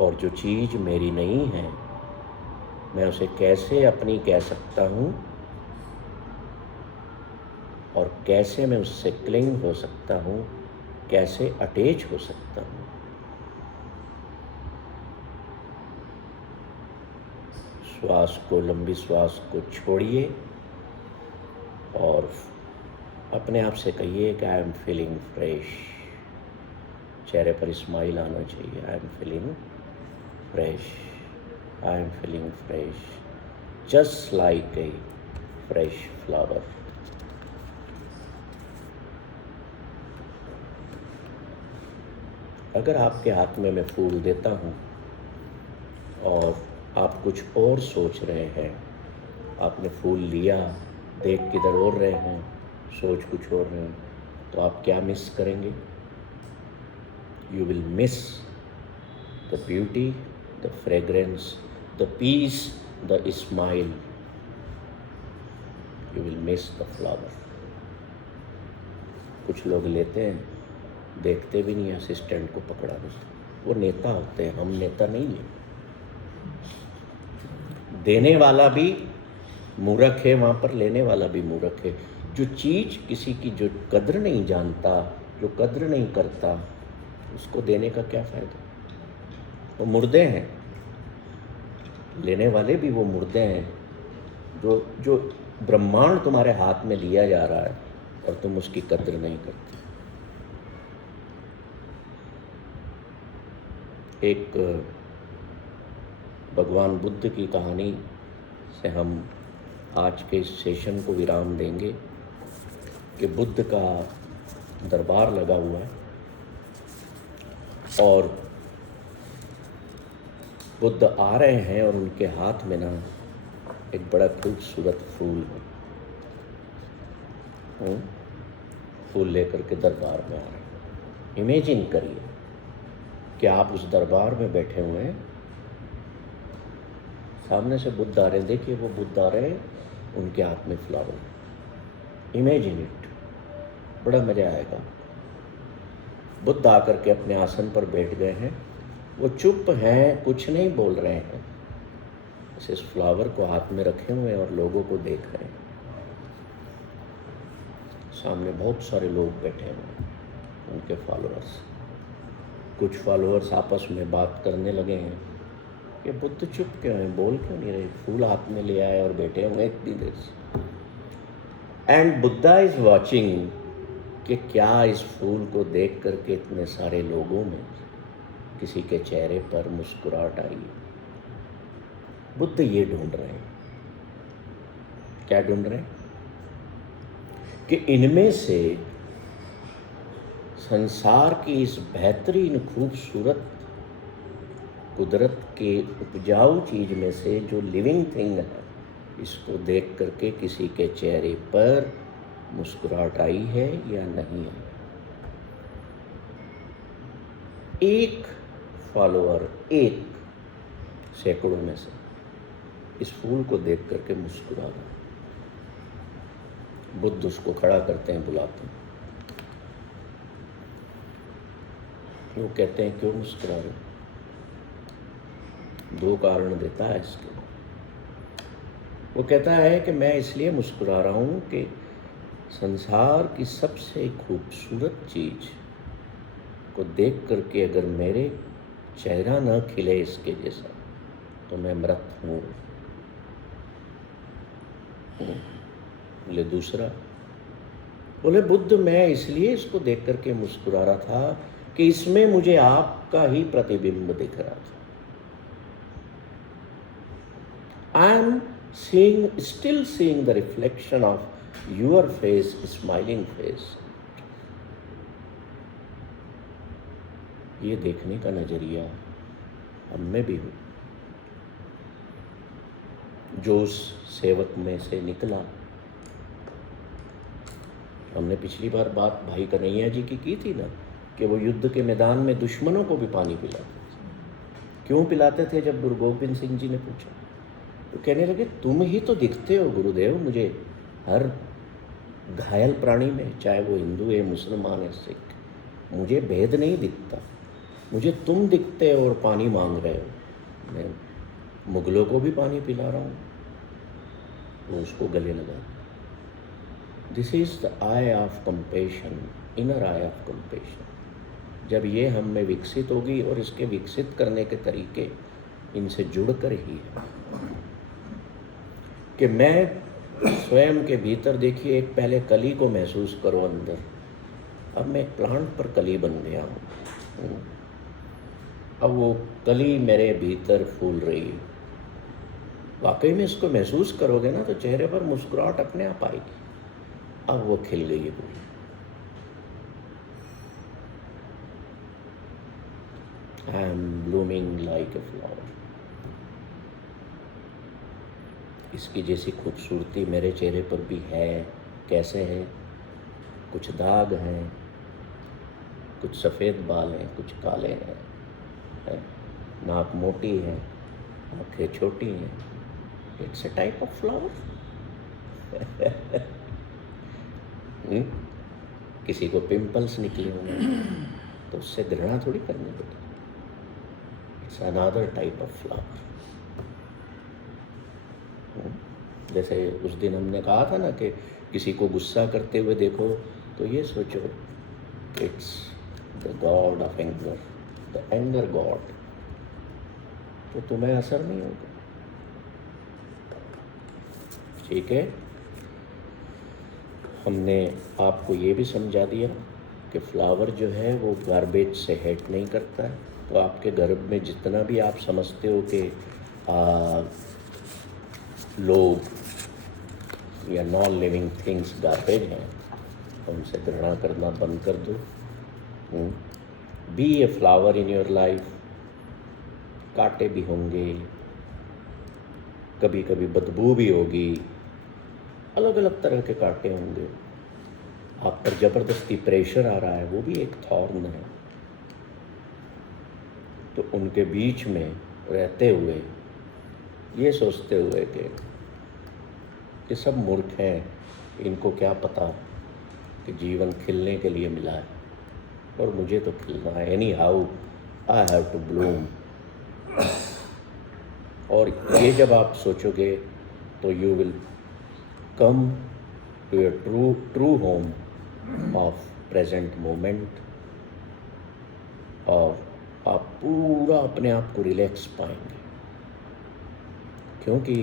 और जो चीज़ मेरी नहीं है, मैं उसे कैसे अपनी कह सकता हूँ और कैसे मैं उससे क्लिंग हो सकता हूँ, कैसे अटैच हो सकता हूँ। श्वास को, लंबी श्वास को छोड़िए और अपने आप से कहिए कि आई एम फीलिंग फ्रेश। चेहरे पर स्माइल आना चाहिए। I am feeling fresh, I am feeling fresh, just like a fresh flower. अगर आपके हाथ में मैं फूल देता हूँ और आप कुछ और सोच रहे हैं, आपने फूल लिया, देख किधर और रहे हैं, सोच कुछ और रहे हैं, तो आप क्या मिस करेंगे? You will miss the beauty, the fragrance, the peace, the smile. You will miss the flower. कुछ लोग लेते हैं, देखते भी नहीं, असिस्टेंट को पकड़ा दो, वो नेता होते हैं, हम नेता नहीं हैं। देने वाला भी मूर्ख है, वहाँ पर लेने वाला भी मूर्ख है। जो चीज़ किसी की जो कद्र नहीं जानता, जो कद्र नहीं करता, उसको देने का क्या फ़ायदा? वो मुर्दे हैं, लेने वाले भी वो मुर्दे हैं। जो ब्रह्मांड तुम्हारे हाथ में लिया जा रहा है और तुम उसकी कद्र नहीं करते। एक भगवान बुद्ध की कहानी से हम आज के इस सेशन को विराम देंगे कि बुद्ध का दरबार लगा हुआ है और बुद्ध आ रहे हैं और उनके हाथ में ना एक बड़ा खूबसूरत फूल है। फूल लेकर के दरबार में आ रहे हैं। इमेजिन करिए कि आप उस दरबार में बैठे हुए हैं, सामने से बुद्ध आ रहे हैं, देखिए वो बुद्ध आ रहे हैं, उनके हाथ में फ्लावर। इमेजिन इट, बड़ा मज़ा आएगा। बुद्ध आकर के अपने आसन पर बैठ गए हैं, वो चुप हैं, कुछ नहीं बोल रहे हैं, बस इस फ्लावर को हाथ में रखे हुए हैं और लोगों को देख रहे हैं। सामने बहुत सारे लोग बैठे हुए हैं, उनके फॉलोअर्स। कुछ फॉलोअर्स आपस में बात करने लगे हैं कि बुद्ध चुप क्यों हैं, बोल क्यों नहीं रहे, फूल हाथ में ले आए और बैठे हुए इतनी देर से। एंड बुद्धा इज वॉचिंग कि क्या इस फूल को देख करके इतने सारे लोगों में किसी के चेहरे पर मुस्कुराहट आई। बुद्ध ये ढूंढ रहे हैं, क्या ढूंढ रहे हैं कि इनमें से संसार की इस बेहतरीन खूबसूरत कुदरत के उपजाऊ चीज में से जो लिविंग थिंग है, इसको देख करके किसी के चेहरे पर मुस्कुराहट आई है या नहीं है। एक फॉलोअर, एक सैकड़ों में से इस फूल को देख करके मुस्कुरा रहा। बुद्ध उसको खड़ा करते हैं, बुलाते हैं। वो कहते हैं क्यों मुस्कुरा रहे? दो कारण देता है इसके। वो कहता है कि मैं इसलिए मुस्कुरा रहा हूँ कि संसार की सबसे खूबसूरत चीज को देख करके अगर मेरे चेहरा न खिले इसके जैसा तो मैं मृत हूँ। बोले दूसरा, बोले बुद्ध मैं इसलिए इसको देख करके मुस्कुरा रहा था कि इसमें मुझे आपका ही प्रतिबिंब दिख रहा था। I am still seeing the reflection of your face, smiling face. ये देखने का नजरिया हम में भी हो। जो उस सेवक में से निकला, हमने पिछली बार बात भाई कन्हैया जी की थी ना, कि वो युद्ध के मैदान में दुश्मनों को भी पानी पिलाते थे। क्यों पिलाते थे? जब गुरु गोविंद सिंह जी ने पूछा तो कहने लगे तुम ही तो दिखते हो गुरुदेव मुझे हर घायल प्राणी में, चाहे वो हिंदू है, मुसलमान है, सिख, मुझे भेद नहीं दिखता, मुझे तुम दिखते हो और पानी मांग रहे हो। मैं मुगलों को भी पानी पिला रहा हूँ। वो उसको गले लगा। This is the I of compassion, inner I of compassion. जब ये हम में विकसित होगी, और इसके विकसित करने के तरीके इनसे जुड़कर ही है कि मैं स्वयं के भीतर, देखिए एक पहले कली को महसूस करो अंदर, अब मैं एक प्लांट पर कली बन गया हूँ। अब वो कली मेरे भीतर फूल रही है। वाकई में इसको महसूस करोगे ना तो चेहरे पर मुस्कुराहट अपने आप आएगी। अब वो खिल गई है पूरी। I am blooming like a flower. इसकी जैसी खूबसूरती मेरे चेहरे पर भी है। कैसे है? कुछ दाग हैं, कुछ सफ़ेद बाल हैं, कुछ काले हैं, है? नाक मोटी है, आँखें छोटी हैं। It's a type of flower. किसी को पिंपल्स निकले होंगे तो उससे घृणा थोड़ी करनी पड़ेगी। It's another type of flower. जैसे उस दिन हमने कहा था ना कि किसी को गुस्सा करते हुए देखो तो ये सोचो it's the God of anger, the anger God, तो तुम्हें असर नहीं होगा। ठीक है, हमने आपको ये भी समझा दिया कि फ्लावर जो है वो गार्बेज से हेट नहीं करता है। तो आपके घर में जितना भी आप समझते हो कि लोग या नॉन लिविंग थिंग्स गार्बेज हैं, उनसे घृणा करना बंद कर दो। Be a flower in your life. कांटे भी होंगे, कभी कभी बदबू भी होगी, अलग अलग तरह के कांटे होंगे, आप पर ज़बरदस्ती प्रेशर आ रहा है, वो भी एक थॉर्न है। तो उनके बीच में रहते हुए, ये सोचते हुए कि ये सब मूर्ख हैं, इनको क्या पता कि जीवन खिलने के लिए मिला है और मुझे तो खिलना है, anyhow I have to bloom. और ये जब आप सोचोगे तो you will come to your true home of present moment, और आप पूरा अपने आप को रिलैक्स पाएंगे, क्योंकि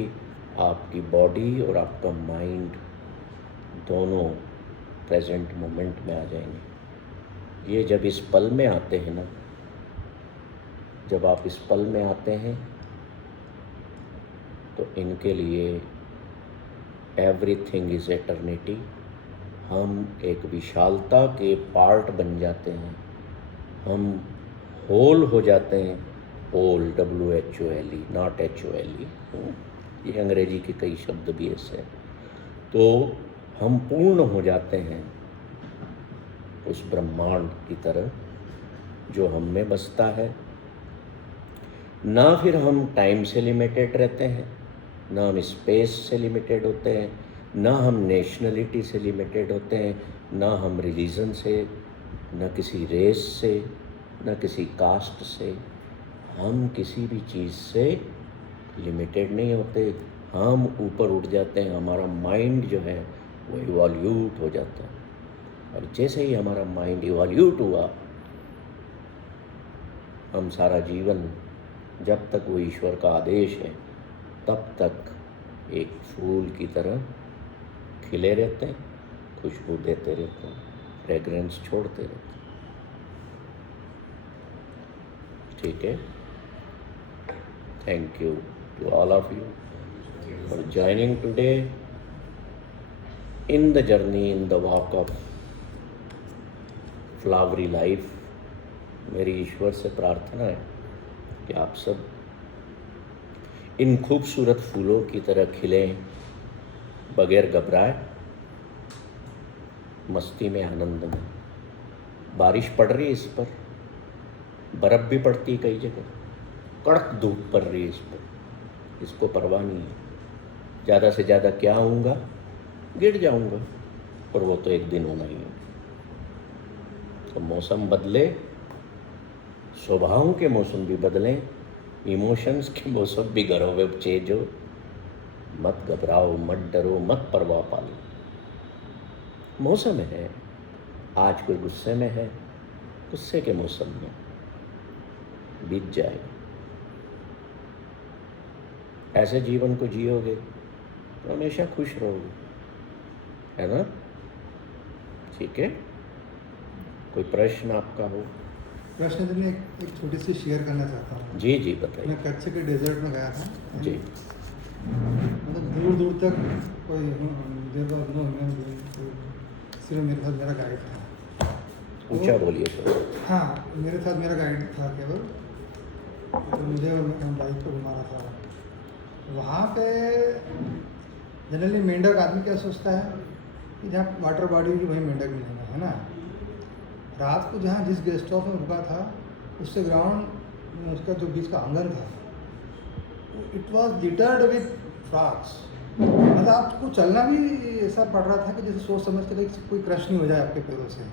आपकी बॉडी और आपका माइंड दोनों प्रेजेंट मोमेंट में आ जाएंगे। ये जब इस पल में आते हैं ना, जब आप इस पल में आते हैं तो इनके लिए एवरीथिंग इज़ एटर्निटी। हम एक विशालता के पार्ट बन जाते हैं, हम होल हो जाते हैं। Whole, WHOLE, not HOLE। ये अंग्रेजी के कई शब्द भी ऐसे हैं। तो हम पूर्ण हो जाते हैं उस ब्रह्मांड की तरह जो हम में बसता है। ना फिर हम टाइम से लिमिटेड रहते हैं, ना हम स्पेस से लिमिटेड होते हैं, ना हम नेशनलिटी से लिमिटेड होते हैं, ना हम रिलीजन से, ना किसी रेस से, ना किसी कास्ट से। हम किसी भी चीज़ से लिमिटेड नहीं होते, हम ऊपर उठ जाते हैं। हमारा माइंड जो है वो इवॉल्यूट हो जाता है, और जैसे ही हमारा माइंड इवॉल्यूट हुआ, हम सारा जीवन, जब तक वो ईश्वर का आदेश है तब तक एक फूल की तरह खिले रहते हैं, खुशबू देते रहते हैं, फ्रेग्रेंस छोड़ते रहते हैं। ठीक है। Thank you to all of you for joining today in the journey, in the walk of flowery life. मेरी ईश्वर से प्रार्थना है कि आप सब इन खूबसूरत फूलों की तरह खिलें, बगैर घबराए, मस्ती में, आनंद में। बारिश पड़ रही है इस पर, बर्फ़ भी पड़ती है कई जगह, कड़क धूप पड़ रही है इस पर, इसको परवाह नहीं है। ज़्यादा से ज़्यादा क्या होऊंगा, गिर जाऊंगा, और वो तो एक दिन होना ही है। तो मौसम बदले, स्वभावों के मौसम भी बदलें, इमोशंस के मौसम भी घरों में चेंज हो। मत घबराओ, मत डरो, मत परवाह पालो। मौसम है, आज कोई गुस्से में है, गुस्से के मौसम में बीत जाएगा। ऐसे जीवन को जियोगे तो हमेशा खुश रहोगे, है ना? ठीक है। कोई प्रश्न आपका हो? प्रश्न तो मैं एक छोटी सी शेयर करना चाहता हूँ। जी जी बताइए। मैं कच्छ के डेजर्ट में गया था जी। मतलब दूर दूर तक कोई सिर्फ मेरे साथ मेरा गाइड था। ऊंचा बोलिए तो। हाँ, मेरे साथ मेरा गाइड था केवल, तो मुझे बाइक को घुमा रहा था। वहाँ पे जनरली मेंढक आदमी क्या सोचता है कि जहाँ वाटर बॉडी होगी वहीं मेंढक मिलेगा, है ना? रात को जहाँ जिस गेस्ट हाउस में रुका था उससे ग्राउंड उसका जो बीच का आंगन था, it was littered with frogs. मतलब आपको चलना भी ऐसा पड़ रहा था कि जैसे सोच समझते थे कि कोई क्रश नहीं हो जाए आपके पैरों से।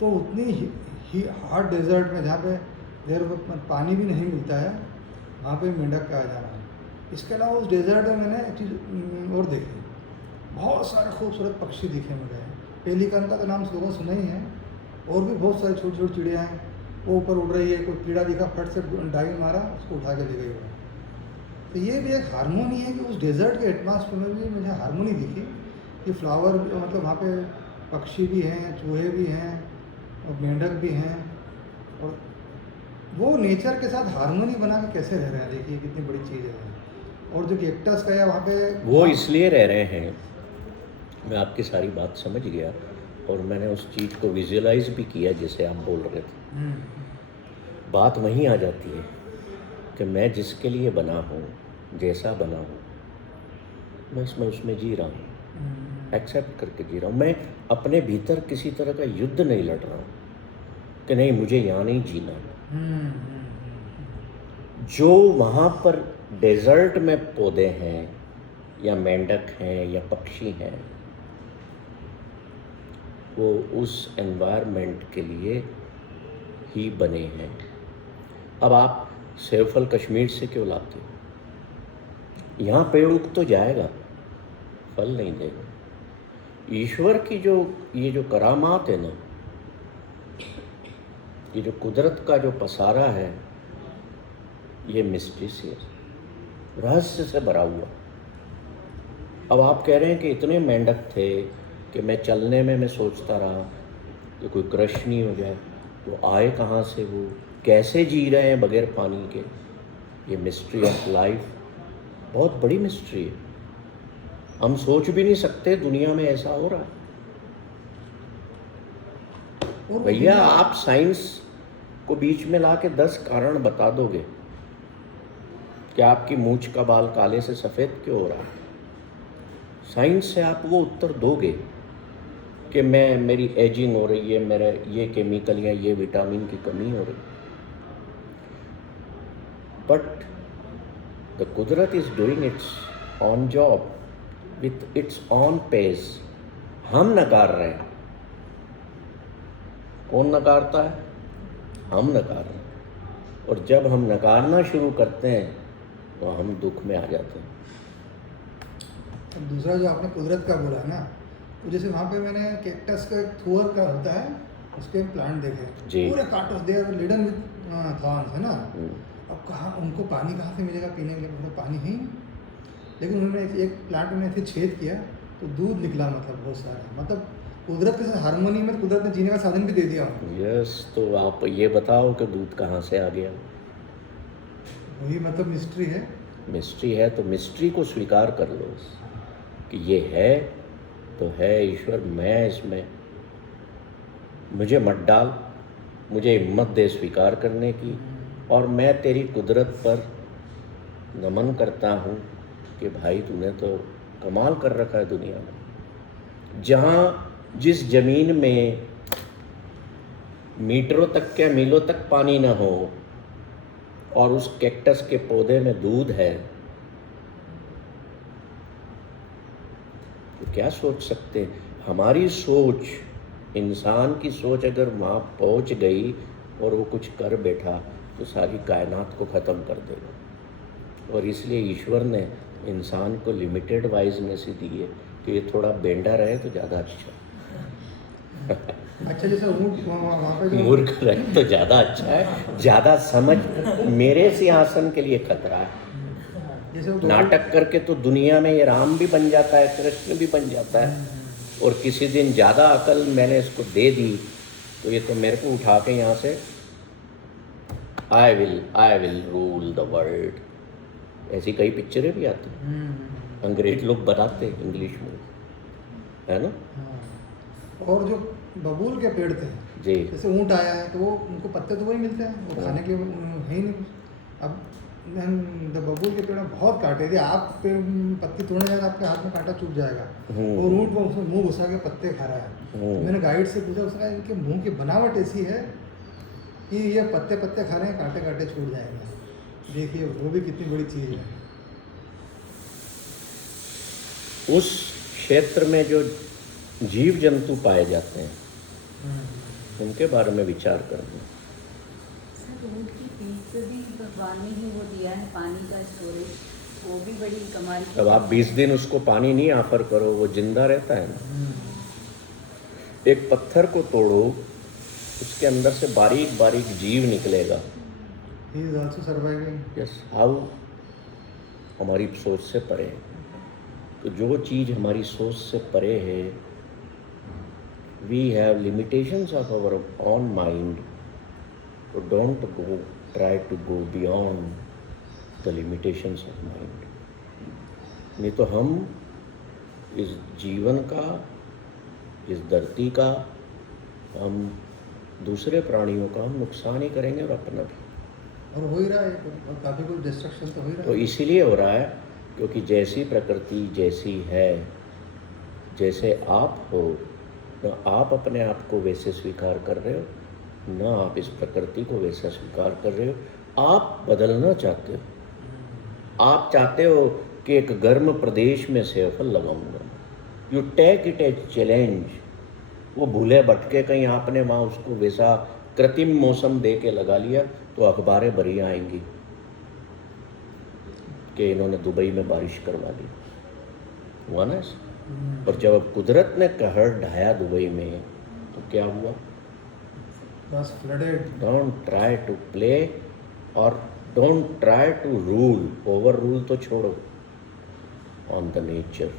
तो उतनी ही हॉट डेजर्ट में जहाँ पे देर पानी भी नहीं मिलता है, वहाँ पे मेंढक का आ जाना है। इसके अलावा उस डेजर्ट में मैंने एक चीज़ और देखी, बहुत सारे खूबसूरत पक्षी दिखे मुझे। पेलिकन का तो नाम लोगों सुना ही है, और भी बहुत सारी छोटी छोटी चिड़िया हैं, वो ऊपर उड़ रही है। कोई कीड़ा दिखा, फट से डाइव मारा, उसको उठा के ले गई वो। तो ये भी एक हारमोनी है कि उस डेजर्ट के एटमॉस्फेयर में भी मुझे हारमोनी दिखी कि फ्लावर, मतलब वहाँ पे पक्षी भी हैं, चूहे भी हैं और मेंढक भी हैं, और वो नेचर के साथ हारमोनी बना के कैसे रह रहे हैं। देखिए कितनी बड़ी चीज़ है। और जो कैक्टस का है वहाँ पे, वो इसलिए रह रहे हैं, मैं आपकी सारी बात समझ गया, और मैंने उस चीज़ को विजुअलाइज भी किया जैसे आप बोल रहे थे। बात वहीं आ जाती है कि मैं जिसके लिए बना हूँ, जैसा बना हूँ, मैं उसमें जी रहा हूँ। एक्सेप्ट करके जी रहा हूँ। मैं अपने भीतर किसी तरह का युद्ध नहीं लड़ रहा हूँ कि नहीं मुझे यहाँ नहीं जीना है। जो वहाँ पर डेजर्ट में पौधे हैं या मेंढक हैं या पक्षी हैं, वो उस एनवायरनमेंट के लिए ही बने हैं। अब आप सेवफल कश्मीर से क्यों लाते हो? यहाँ पेड़ उग तो जाएगा, फल नहीं देगा। ईश्वर की ये जो करामात है ना, ये जो कुदरत का जो पसारा है, ये मिस्टीरियस रहस्य से भरा हुआ। अब आप कह रहे हैं कि इतने मेंढक थे कि मैं चलने में मैं सोचता रहा कि कोई क्रश नहीं हो जाए, तो आए कहाँ से, वो कैसे जी रहे हैं बगैर पानी के? ये मिस्ट्री ऑफ लाइफ बहुत बड़ी मिस्ट्री है। हम सोच भी नहीं सकते दुनिया में ऐसा हो रहा है। भैया आप साइंस को बीच में ला के 10 कारण बता दोगे कि आपकी मूंछ का बाल काले से सफ़ेद क्यों हो रहा है, साइंस से आप वो उत्तर दोगे कि मेरी एजिंग हो रही है, मेरा ये केमिकल या ये विटामिन की कमी हो रही। बट द कुदरत is doing its own job with its own pace. हम नकार रहे हैं। कौन नकारता है? हम नकार रहे हैं। और जब हम नकारना शुरू करते हैं तो हम दुख में आ जाते हैं। अब दूसरा जो आपने कुदरत का बोला ना, तो जैसे वहाँ पे मैंने कैक्टस का एक थोर का होता है, उसके प्लांट देखे जी। पूरे काटोस दे लिडन विद थॉर्न्स है ना। अब कहाँ उनको पानी कहाँ से मिलेगा पीने के लिए? मतलब पानी ही नहीं। लेकिन उन्होंने एक प्लांट में ऐसे छेद किया तो दूध निकला, मतलब बहुत सारा। मतलब कुदरत के साथ हारमोनी में कुदरत ने जीने का साधन भी दे दिया उनको। यस, तो आप ये बताओ कि दूध कहाँ से आ गया? वही मतलब मिस्ट्री है। मिस्ट्री है तो मिस्ट्री को स्वीकार कर लो कि ये है तो है। ईश्वर, मैं इसमें, मुझे मत डाल, मुझे हिम्मत दे स्वीकार करने की। और मैं तेरी कुदरत पर नमन करता हूँ कि भाई तूने तो कमाल कर रखा है दुनिया में। जहाँ जिस ज़मीन में मीटरों तक क्या मीलों तक पानी न हो और उस कैक्टस के पौधे में दूध है, तो क्या सोच सकते हैं? हमारी सोच, इंसान की सोच अगर वहाँ पहुँच गई और वो कुछ कर बैठा तो सारी कायनात को ख़त्म कर देगा। और इसलिए ईश्वर ने इंसान को लिमिटेड वाइजनेस ही दी है कि ये थोड़ा बेंडा रहे तो ज़्यादा अच्छा। अच्छा, जैसे ऊँट वहाँ पे जो मूर्ख रहे तो ज़्यादा अच्छा है। ज़्यादा समझ मेरे सिंहासन के लिए खतरा है। जैसे वो नाटक करके तो दुनिया में ये राम भी बन जाता है, कृष्ण भी बन जाता है। और किसी दिन ज़्यादा अकल मैंने इसको दे दी तो ये तो मेरे को उठा के यहाँ से I will rule the world, ऐसी कई पिक्चरें भी आती हैं, अंग्रेज लोग बनाते हैं इंग्लिश में, है ना। हाँ। और जो बबूल के पेड़ थे जी। जैसे ऊँट आया है तो वो उनको पत्ते तो वही मिलते हैं, वो खाने के लिए है ही नहीं। अब बबूल के पेड़ में बहुत कांटे थे, आप पत्ती तोड़ने जाए आपके हाथ में कांटा चुभ जाएगा। और ऊँट वो उसमें मुँह घुसा के पत्ते खा रहा है। तो मैंने गाइड से पूछा, उसने कहा इनके मुँह की बनावट ऐसी है कि ये पत्ते पत्ते खा रहे हैं, कांटे कांटे छूट जाएंगे। देखिए वो भी कितनी बड़ी चीज़ है। उस क्षेत्र में जो जीव जंतु पाए जाते हैं उनके बारे में विचार करना। सर, ऊँट की पीठ पे भी भगवान ने ही वो दिया है पानी का स्टोरेज, वो भी बड़ी कमाल की। अब आप 20 दिन उसको पानी नहीं ऑफर करो, वो जिंदा रहता है ना। एक पत्थर को तोड़ो, उसके अंदर से बारीक बारीक जीव निकलेगा। He is also surviving. Yes, how हमारी सोच से परे है। तो जो चीज़ हमारी सोच से परे है, we have limitations of our own mind, तो don't go try to go beyond the limitations of mind. नहीं तो हम इस जीवन का, इस धरती का, हम दूसरे प्राणियों का हम नुकसान ही करेंगे और अपना भी। और हो ही रहा है, और काफ़ी कुछ डिस्ट्रक्शन तो हो ही रहा तो है। इसीलिए हो रहा है क्योंकि जैसी प्रकृति जैसी है जैसे आप हो, न आप अपने आप को वैसे स्वीकार कर रहे हो, न आप इस प्रकृति को वैसा स्वीकार कर रहे हो। आप बदलना चाहते हो, आप चाहते हो कि एक गर्म प्रदेश में सैफल लगाऊंगा। You take it as challenge. वो भूले भटके कहीं आपने वहाँ उसको वैसा कृत्रिम मौसम दे के लगा लिया तो अखबारें भरी आएंगी कि इन्होंने दुबई में बारिश करवा दी, हुआ ना ऐसा। और जब अब कुदरत ने कहर ढाया दुबई में तो क्या हुआ? बस flooded. Don't try to play और don't try to rule, over rule तो छोड़ो ऑन द नेचर।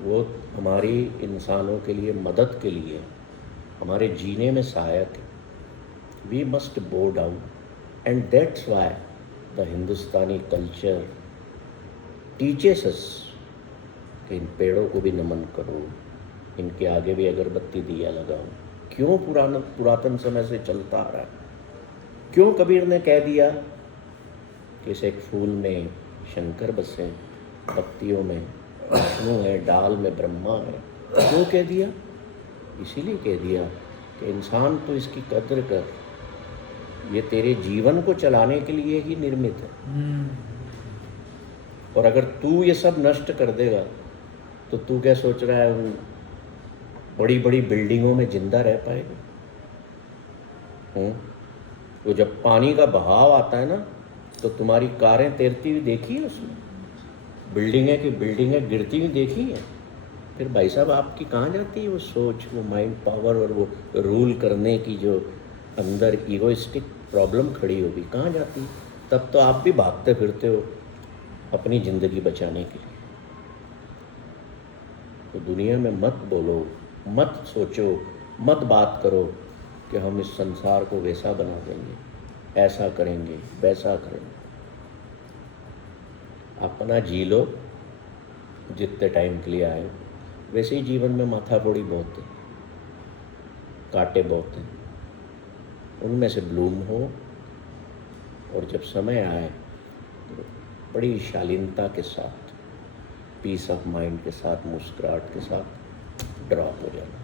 वो हमारी इंसानों के लिए, मदद के लिए, हमारे जीने में सहायक है। We must bow down and that's why the Hindustani culture teaches us कि इन पेड़ों को भी नमन करो, इनके आगे भी अगरबत्ती दिया लगाओ। क्यों पुरातन समय से चलता आ रहा है। क्यों कबीर ने कह दिया कि इस एक फूल में शंकर बसे, पत्तियों में विष्णु है, डाल में ब्रह्मा है। क्यों कह दिया? इसीलिए कह दिया कि इंसान तो इसकी कद्र कर, ये तेरे जीवन को चलाने के लिए ही निर्मित है। और अगर तू ये सब नष्ट कर देगा तो तू क्या सोच रहा है उन बड़ी बड़ी बिल्डिंगों में जिंदा रह पाएगा? तो जब पानी का बहाव आता है ना तो तुम्हारी कारें तैरती हुई देखी है उसमें, बिल्डिंगें की बिल्डिंगें गिरती हुई देखी है। फिर भाई साहब आपकी कहाँ जाती है वो सोच, वो माइंड पावर और वो रूल करने की जो अंदर ईगोइस्टिक प्रॉब्लम खड़ी होगी, कहाँ जाती? तब तो आप भी भागते फिरते हो अपनी ज़िंदगी बचाने के लिए। तो दुनिया में मत बोलो, मत सोचो, मत बात करो कि हम इस संसार को वैसा बना देंगे, ऐसा करेंगे, वैसा करेंगे। अपना जी लो जितने टाइम के लिए आए हो। वैसे ही जीवन में माथाफोड़ी बहुत है, कांटे बहुत हैं, उनमें से ब्लूम हो और जब समय आए तो बड़ी शालीनता के साथ, पीस ऑफ माइंड के साथ, मुस्कुराहट के साथ ड्रॉप हो जाना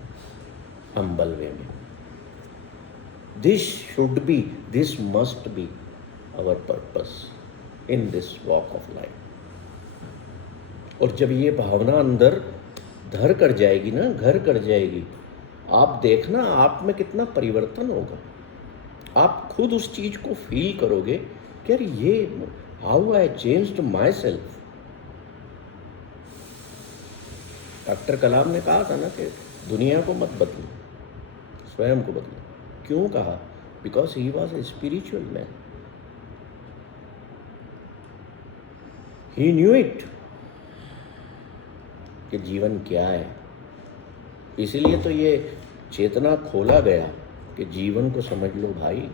हम्बल वे में। This should be, this must be our purpose in this walk of life. और जब ये भावना अंदर धर कर जाएगी ना, घर कर जाएगी, आप देखना आप में कितना परिवर्तन होगा। आप खुद उस चीज को फील करोगे कि यार ये how I changed myself. Doctor Kalam ने कहा था ना कि दुनिया को मत बदलो, स्वयं को बदलो। क्यों कहा? Because he was a spiritual man, he knew it कि जीवन क्या है। इसीलिए तो ये चेतना खोला गया कि जीवन को समझ लो भाई।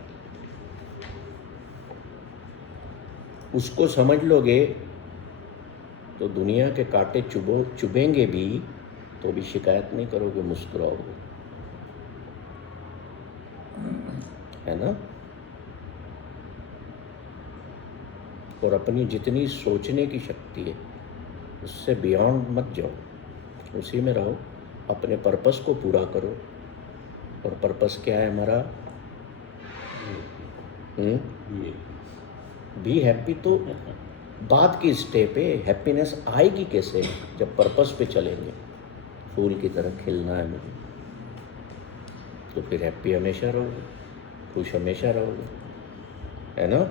उसको समझ लोगे तो दुनिया के कांटे चुभेंगे भी तो भी शिकायत नहीं करोगे, मुस्कुराओगे, है ना। और अपनी जितनी सोचने की शक्ति है उससे बियॉन्ड मत जाओ, उसी में रहो, अपने पर्पस को पूरा करो। और पर्पस क्या है हमारा? Be happy. तो बाद की स्टेप है, हैप्पीनेस आएगी कैसे? जब पर्पस पे चलेंगे। फूल की तरह खिलना है मुझे, तो फिर हैप्पी हमेशा रहोगे, खुश हमेशा रहोगे, है ना।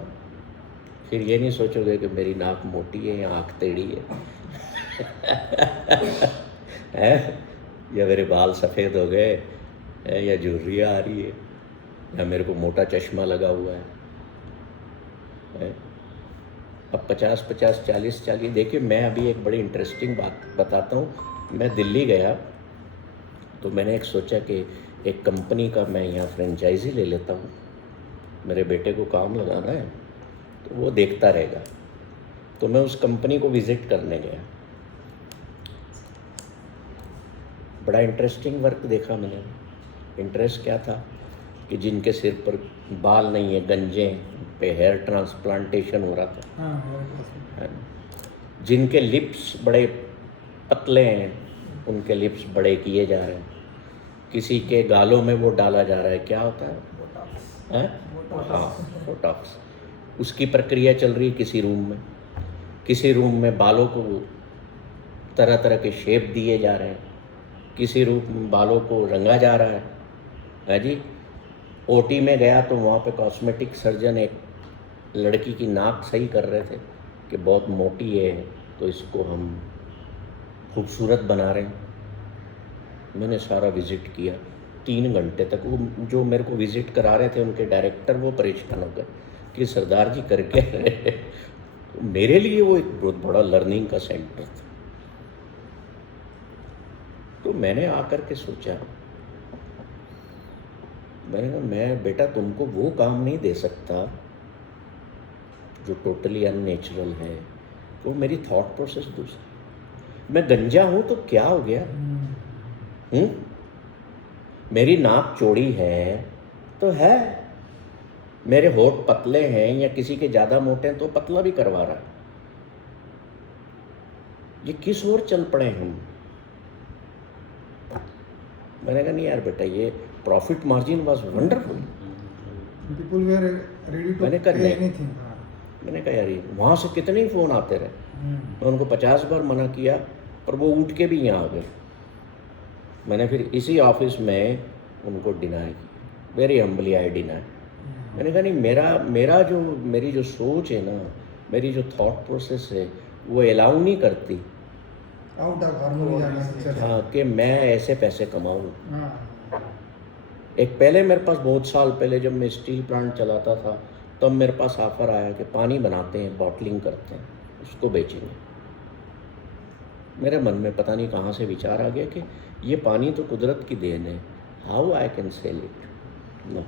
फिर ये नहीं सोचोगे कि मेरी नाक मोटी है या आँख टेढ़ी है या मेरे बाल सफ़ेद हो गए है, या झुर्रियाँ आ रही है, या मेरे को मोटा चश्मा लगा हुआ है। अब 50-50, 40-40। देखिए मैं अभी एक बड़ी इंटरेस्टिंग बात बताता हूँ। मैं दिल्ली गया तो मैंने एक सोचा कि एक कंपनी का मैं यहाँ फ्रेंचाइजी ले लेता हूँ, मेरे बेटे को काम लगाना है तो वो देखता रहेगा। तो मैं उस कंपनी को विज़िट करने गया। बड़ा इंटरेस्टिंग वर्क देखा मैंने। इंटरेस्ट क्या था कि जिनके सिर पर बाल नहीं है, गंजे पे हेयर ट्रांसप्लांटेशन हो रहा था, है ना। जिनके लिप्स बड़े पतले हैं उनके लिप्स बड़े किए जा रहे हैं, किसी के गालों में वो डाला जा रहा है, क्या होता है हैं? हाँ, बोटॉक्स। उसकी प्रक्रिया चल रही है किसी रूम में बालों को तरह तरह के शेप दिए जा रहे हैं, किसी रूप में बालों को रंगा जा रहा है जी। ओटी में गया तो वहाँ पे कॉस्मेटिक सर्जन एक लड़की की नाक सही कर रहे थे कि बहुत मोटी है तो इसको हम खूबसूरत बना रहे हैं। मैंने सारा विज़िट किया 3 घंटे तक। वो जो मेरे को विज़िट करा रहे थे उनके डायरेक्टर वो परेशान हो गए कि सरदार जी कर क्या रहे हैं। तो मेरे लिए वो एक बहुत बड़ा लर्निंग का सेंटर था। तो मैंने आकर के सोचा, मैंने कहा मैं बेटा तुमको वो काम नहीं दे सकता जो टोटली अननेचुरल है, वो मेरी थॉट प्रोसेस दूसरी। मैं गंजा हूँ तो क्या हो गया? मेरी नाक चौड़ी है तो है, मेरे होठ पतले हैं या किसी के ज़्यादा मोटे हैं तो पतला भी करवा रहा है। ये किस ओर चल पड़े हम? मैंने कहा नहीं यार बेटा, ये profit margin was wonderful. People were ready to मैंने कहा pay नहीं। anything. मैंने कहा यार ये वहाँ से कितने ही फ़ोन आते रहे, मैं उनको 50 बार मना किया पर वो उठ के भी यहाँ आ गए। मैंने फिर इसी ऑफिस में उनको डिनाई किया, वेरी हम्बली आई डिनाई। मैंने कहा नहीं, मेरी जो सोच है ना, मेरी जो थॉट प्रोसेस है वो अलाउ नहीं करती Out of harmony जाना। हाँ कि मैं ऐसे पैसे कमाऊँ। हाँ। एक पहले मेरे पास बहुत साल पहले जब मैं स्टील प्लांट चलाता था तब मेरे पास ऑफ़र आया कि पानी बनाते हैं, बॉटलिंग करते हैं, उसको बेचेंगे। मेरे मन में पता नहीं कहाँ से विचार आ गया कि ये पानी तो कुदरत की देन है, how I can sell it. No,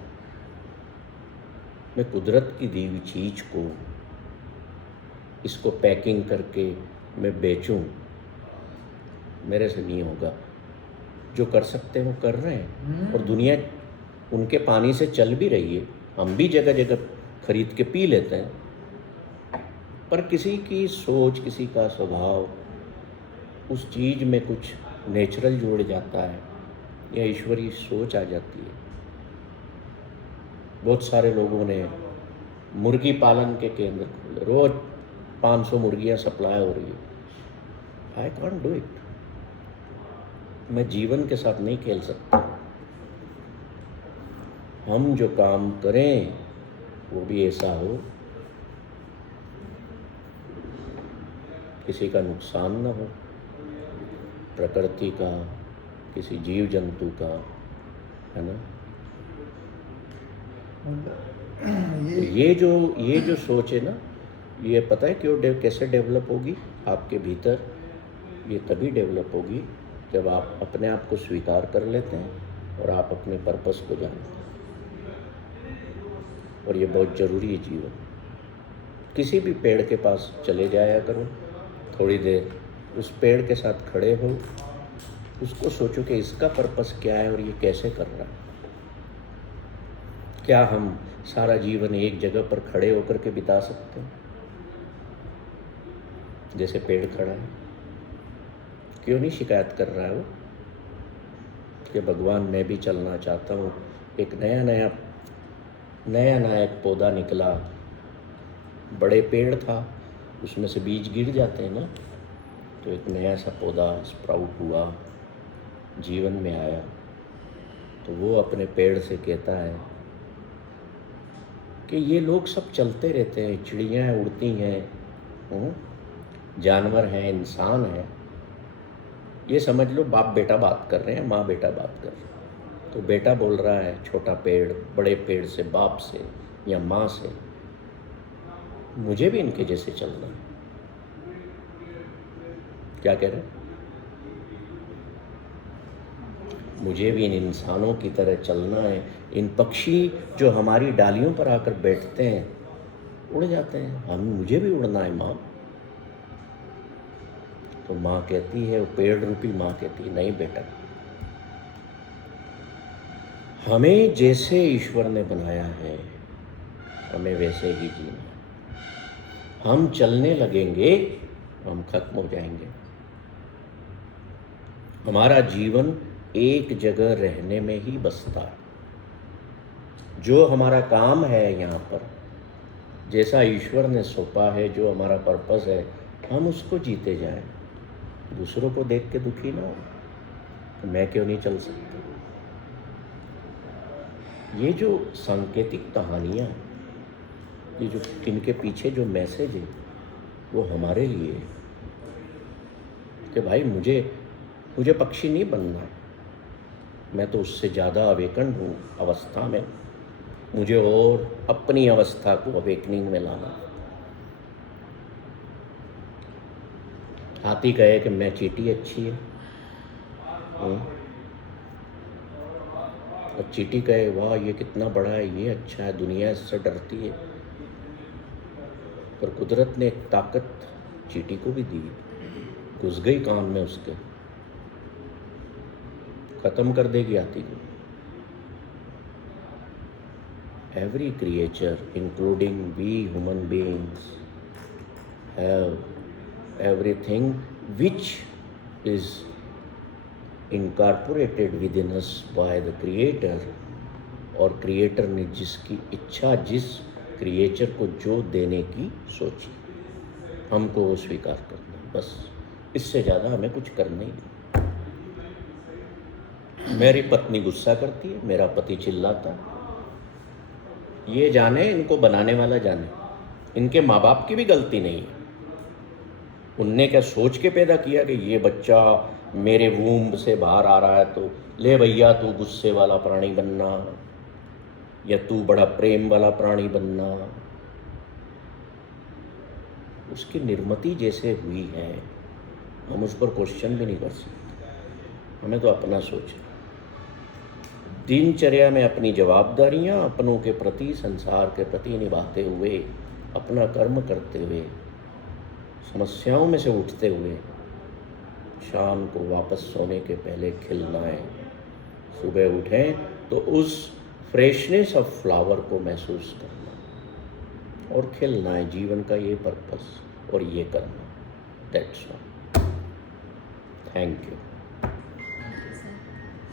मैं कुदरत की दी हुई चीज़ को इसको पैकिंग करके मैं बेचूं, मेरे से नहीं होगा। जो कर सकते हैं वो कर रहे हैं और दुनिया उनके पानी से चल भी रही है। हम भी जगह जगह खरीद के पी लेते हैं, पर किसी की सोच, किसी का स्वभाव, उस चीज़ में कुछ नेचुरल जुड़ जाता है या ईश्वरीय सोच आ जाती है। बहुत सारे लोगों ने मुर्गी पालन के केंद्र खोले, रोज़ 500 मुर्गियाँ सप्लाई हो रही है। I can't do it. मैं जीवन के साथ नहीं खेल सकता। हम जो काम करें वो भी ऐसा हो किसी का नुकसान न हो, प्रकृति का, किसी जीव जंतु का, है ना। ये जो सोच है ना, ये पता है क्यों कैसे डेवलप होगी आपके भीतर? ये तभी डेवलप होगी जब आप अपने आप को स्वीकार कर लेते हैं और आप अपने पर्पस को जानते हैं। और ये बहुत ज़रूरी है जीवन। किसी भी पेड़ के पास चले जाया करो, थोड़ी देर उस पेड़ के साथ खड़े हो, उसको सोचो कि इसका पर्पस क्या है और ये कैसे कर रहा है। क्या हम सारा जीवन एक जगह पर खड़े होकर के बिता सकते हैं जैसे पेड़ खड़ा है? क्यों नहीं शिकायत कर रहा है वो कि भगवान मैं भी चलना चाहता हूँ। एक नया एक पौधा निकला, बड़े पेड़ था, उसमें से बीज गिर जाते हैं ना, तो एक नया सा पौधा स्प्राउट हुआ, जीवन में आया। तो वो अपने पेड़ से कहता है कि ये लोग सब चलते रहते हैं, चिड़ियाँ उड़ती हैं, जानवर हैं, इंसान हैं, ये समझ लो बाप बेटा बात कर रहे हैं, माँ बेटा बात कर रहे हैं। तो बेटा बोल रहा है छोटा पेड़ बड़े पेड़ से, बाप से या माँ से, मुझे भी इनके जैसे चलना है। क्या कह रहे हैं? मुझे भी इन इंसानों की तरह चलना है। इन पक्षी जो हमारी डालियों पर आकर बैठते हैं, उड़ जाते हैं, मुझे भी उड़ना है माँ। तो माँ कहती है, वो पेड़ रूपी माँ कहती है, नहीं बेटा, हमें जैसे ईश्वर ने बनाया है हमें वैसे ही जीना है। हम चलने लगेंगे हम खत्म हो जाएंगे। हमारा जीवन एक जगह रहने में ही बसता है। जो हमारा काम है यहाँ पर, जैसा ईश्वर ने सौंपा है, जो हमारा पर्पस है, हम उसको जीते जाएं। दूसरों को देख के दुखी ना हो, मैं क्यों नहीं चल सकता। ये जो सांकेतिक कहानियाँ, ये जो इनके पीछे जो मैसेज है, वो हमारे लिए है कि भाई मुझे पक्षी नहीं बनना है। मैं तो उससे ज़्यादा अवेकन हूँ अवस्था में, मुझे और अपनी अवस्था को अवेकनिंग में लाना। हाथी कहे कि मैं चींटी अच्छी है, और चींटी कहे वाह ये कितना बड़ा है, ये अच्छा है, दुनिया इससे डरती है। पर कुदरत ने एक ताकत चींटी को भी दी, घुस गई कान में उसके, खत्म कर देगी हाथी को। Every creature, including we human beings, have everything which is incorporated within us by the Creator, और क्रिएटर ने जिसकी इच्छा, जिस क्रिएचर को जो देने की सोची, हमको वो स्वीकार करना, बस। इससे ज़्यादा हमें कुछ करना ही नहीं। मेरी पत्नी गुस्सा करती है, मेरा पति चिल्लाता है, ये जाने, इनको बनाने वाला जाने। इनके माँ बाप की भी गलती नहीं है। उनने क्या सोच के पैदा किया कि ये बच्चा मेरे वूम्ब से बाहर आ रहा है तो ले भैया तू गुस्से वाला प्राणी बनना, या तू बड़ा प्रेम वाला प्राणी बनना। उसकी निर्मिति जैसे हुई है, हम उस पर क्वेश्चन भी नहीं कर सकते। हमें तो अपना सोचना, दिनचर्या में अपनी जवाबदारियां अपनों के प्रति, संसार के प्रति निभाते हुए, अपना कर्म करते हुए, समस्याओं में से उठते हुए, शाम को वापस सोने के पहले खिलना है। सुबह उठें तो उस फ्रेशनेस ऑफ फ्लावर को महसूस करना और खिलना है। जीवन का ये पर्पस और ये करना, दैट्स ऑल। Thank you.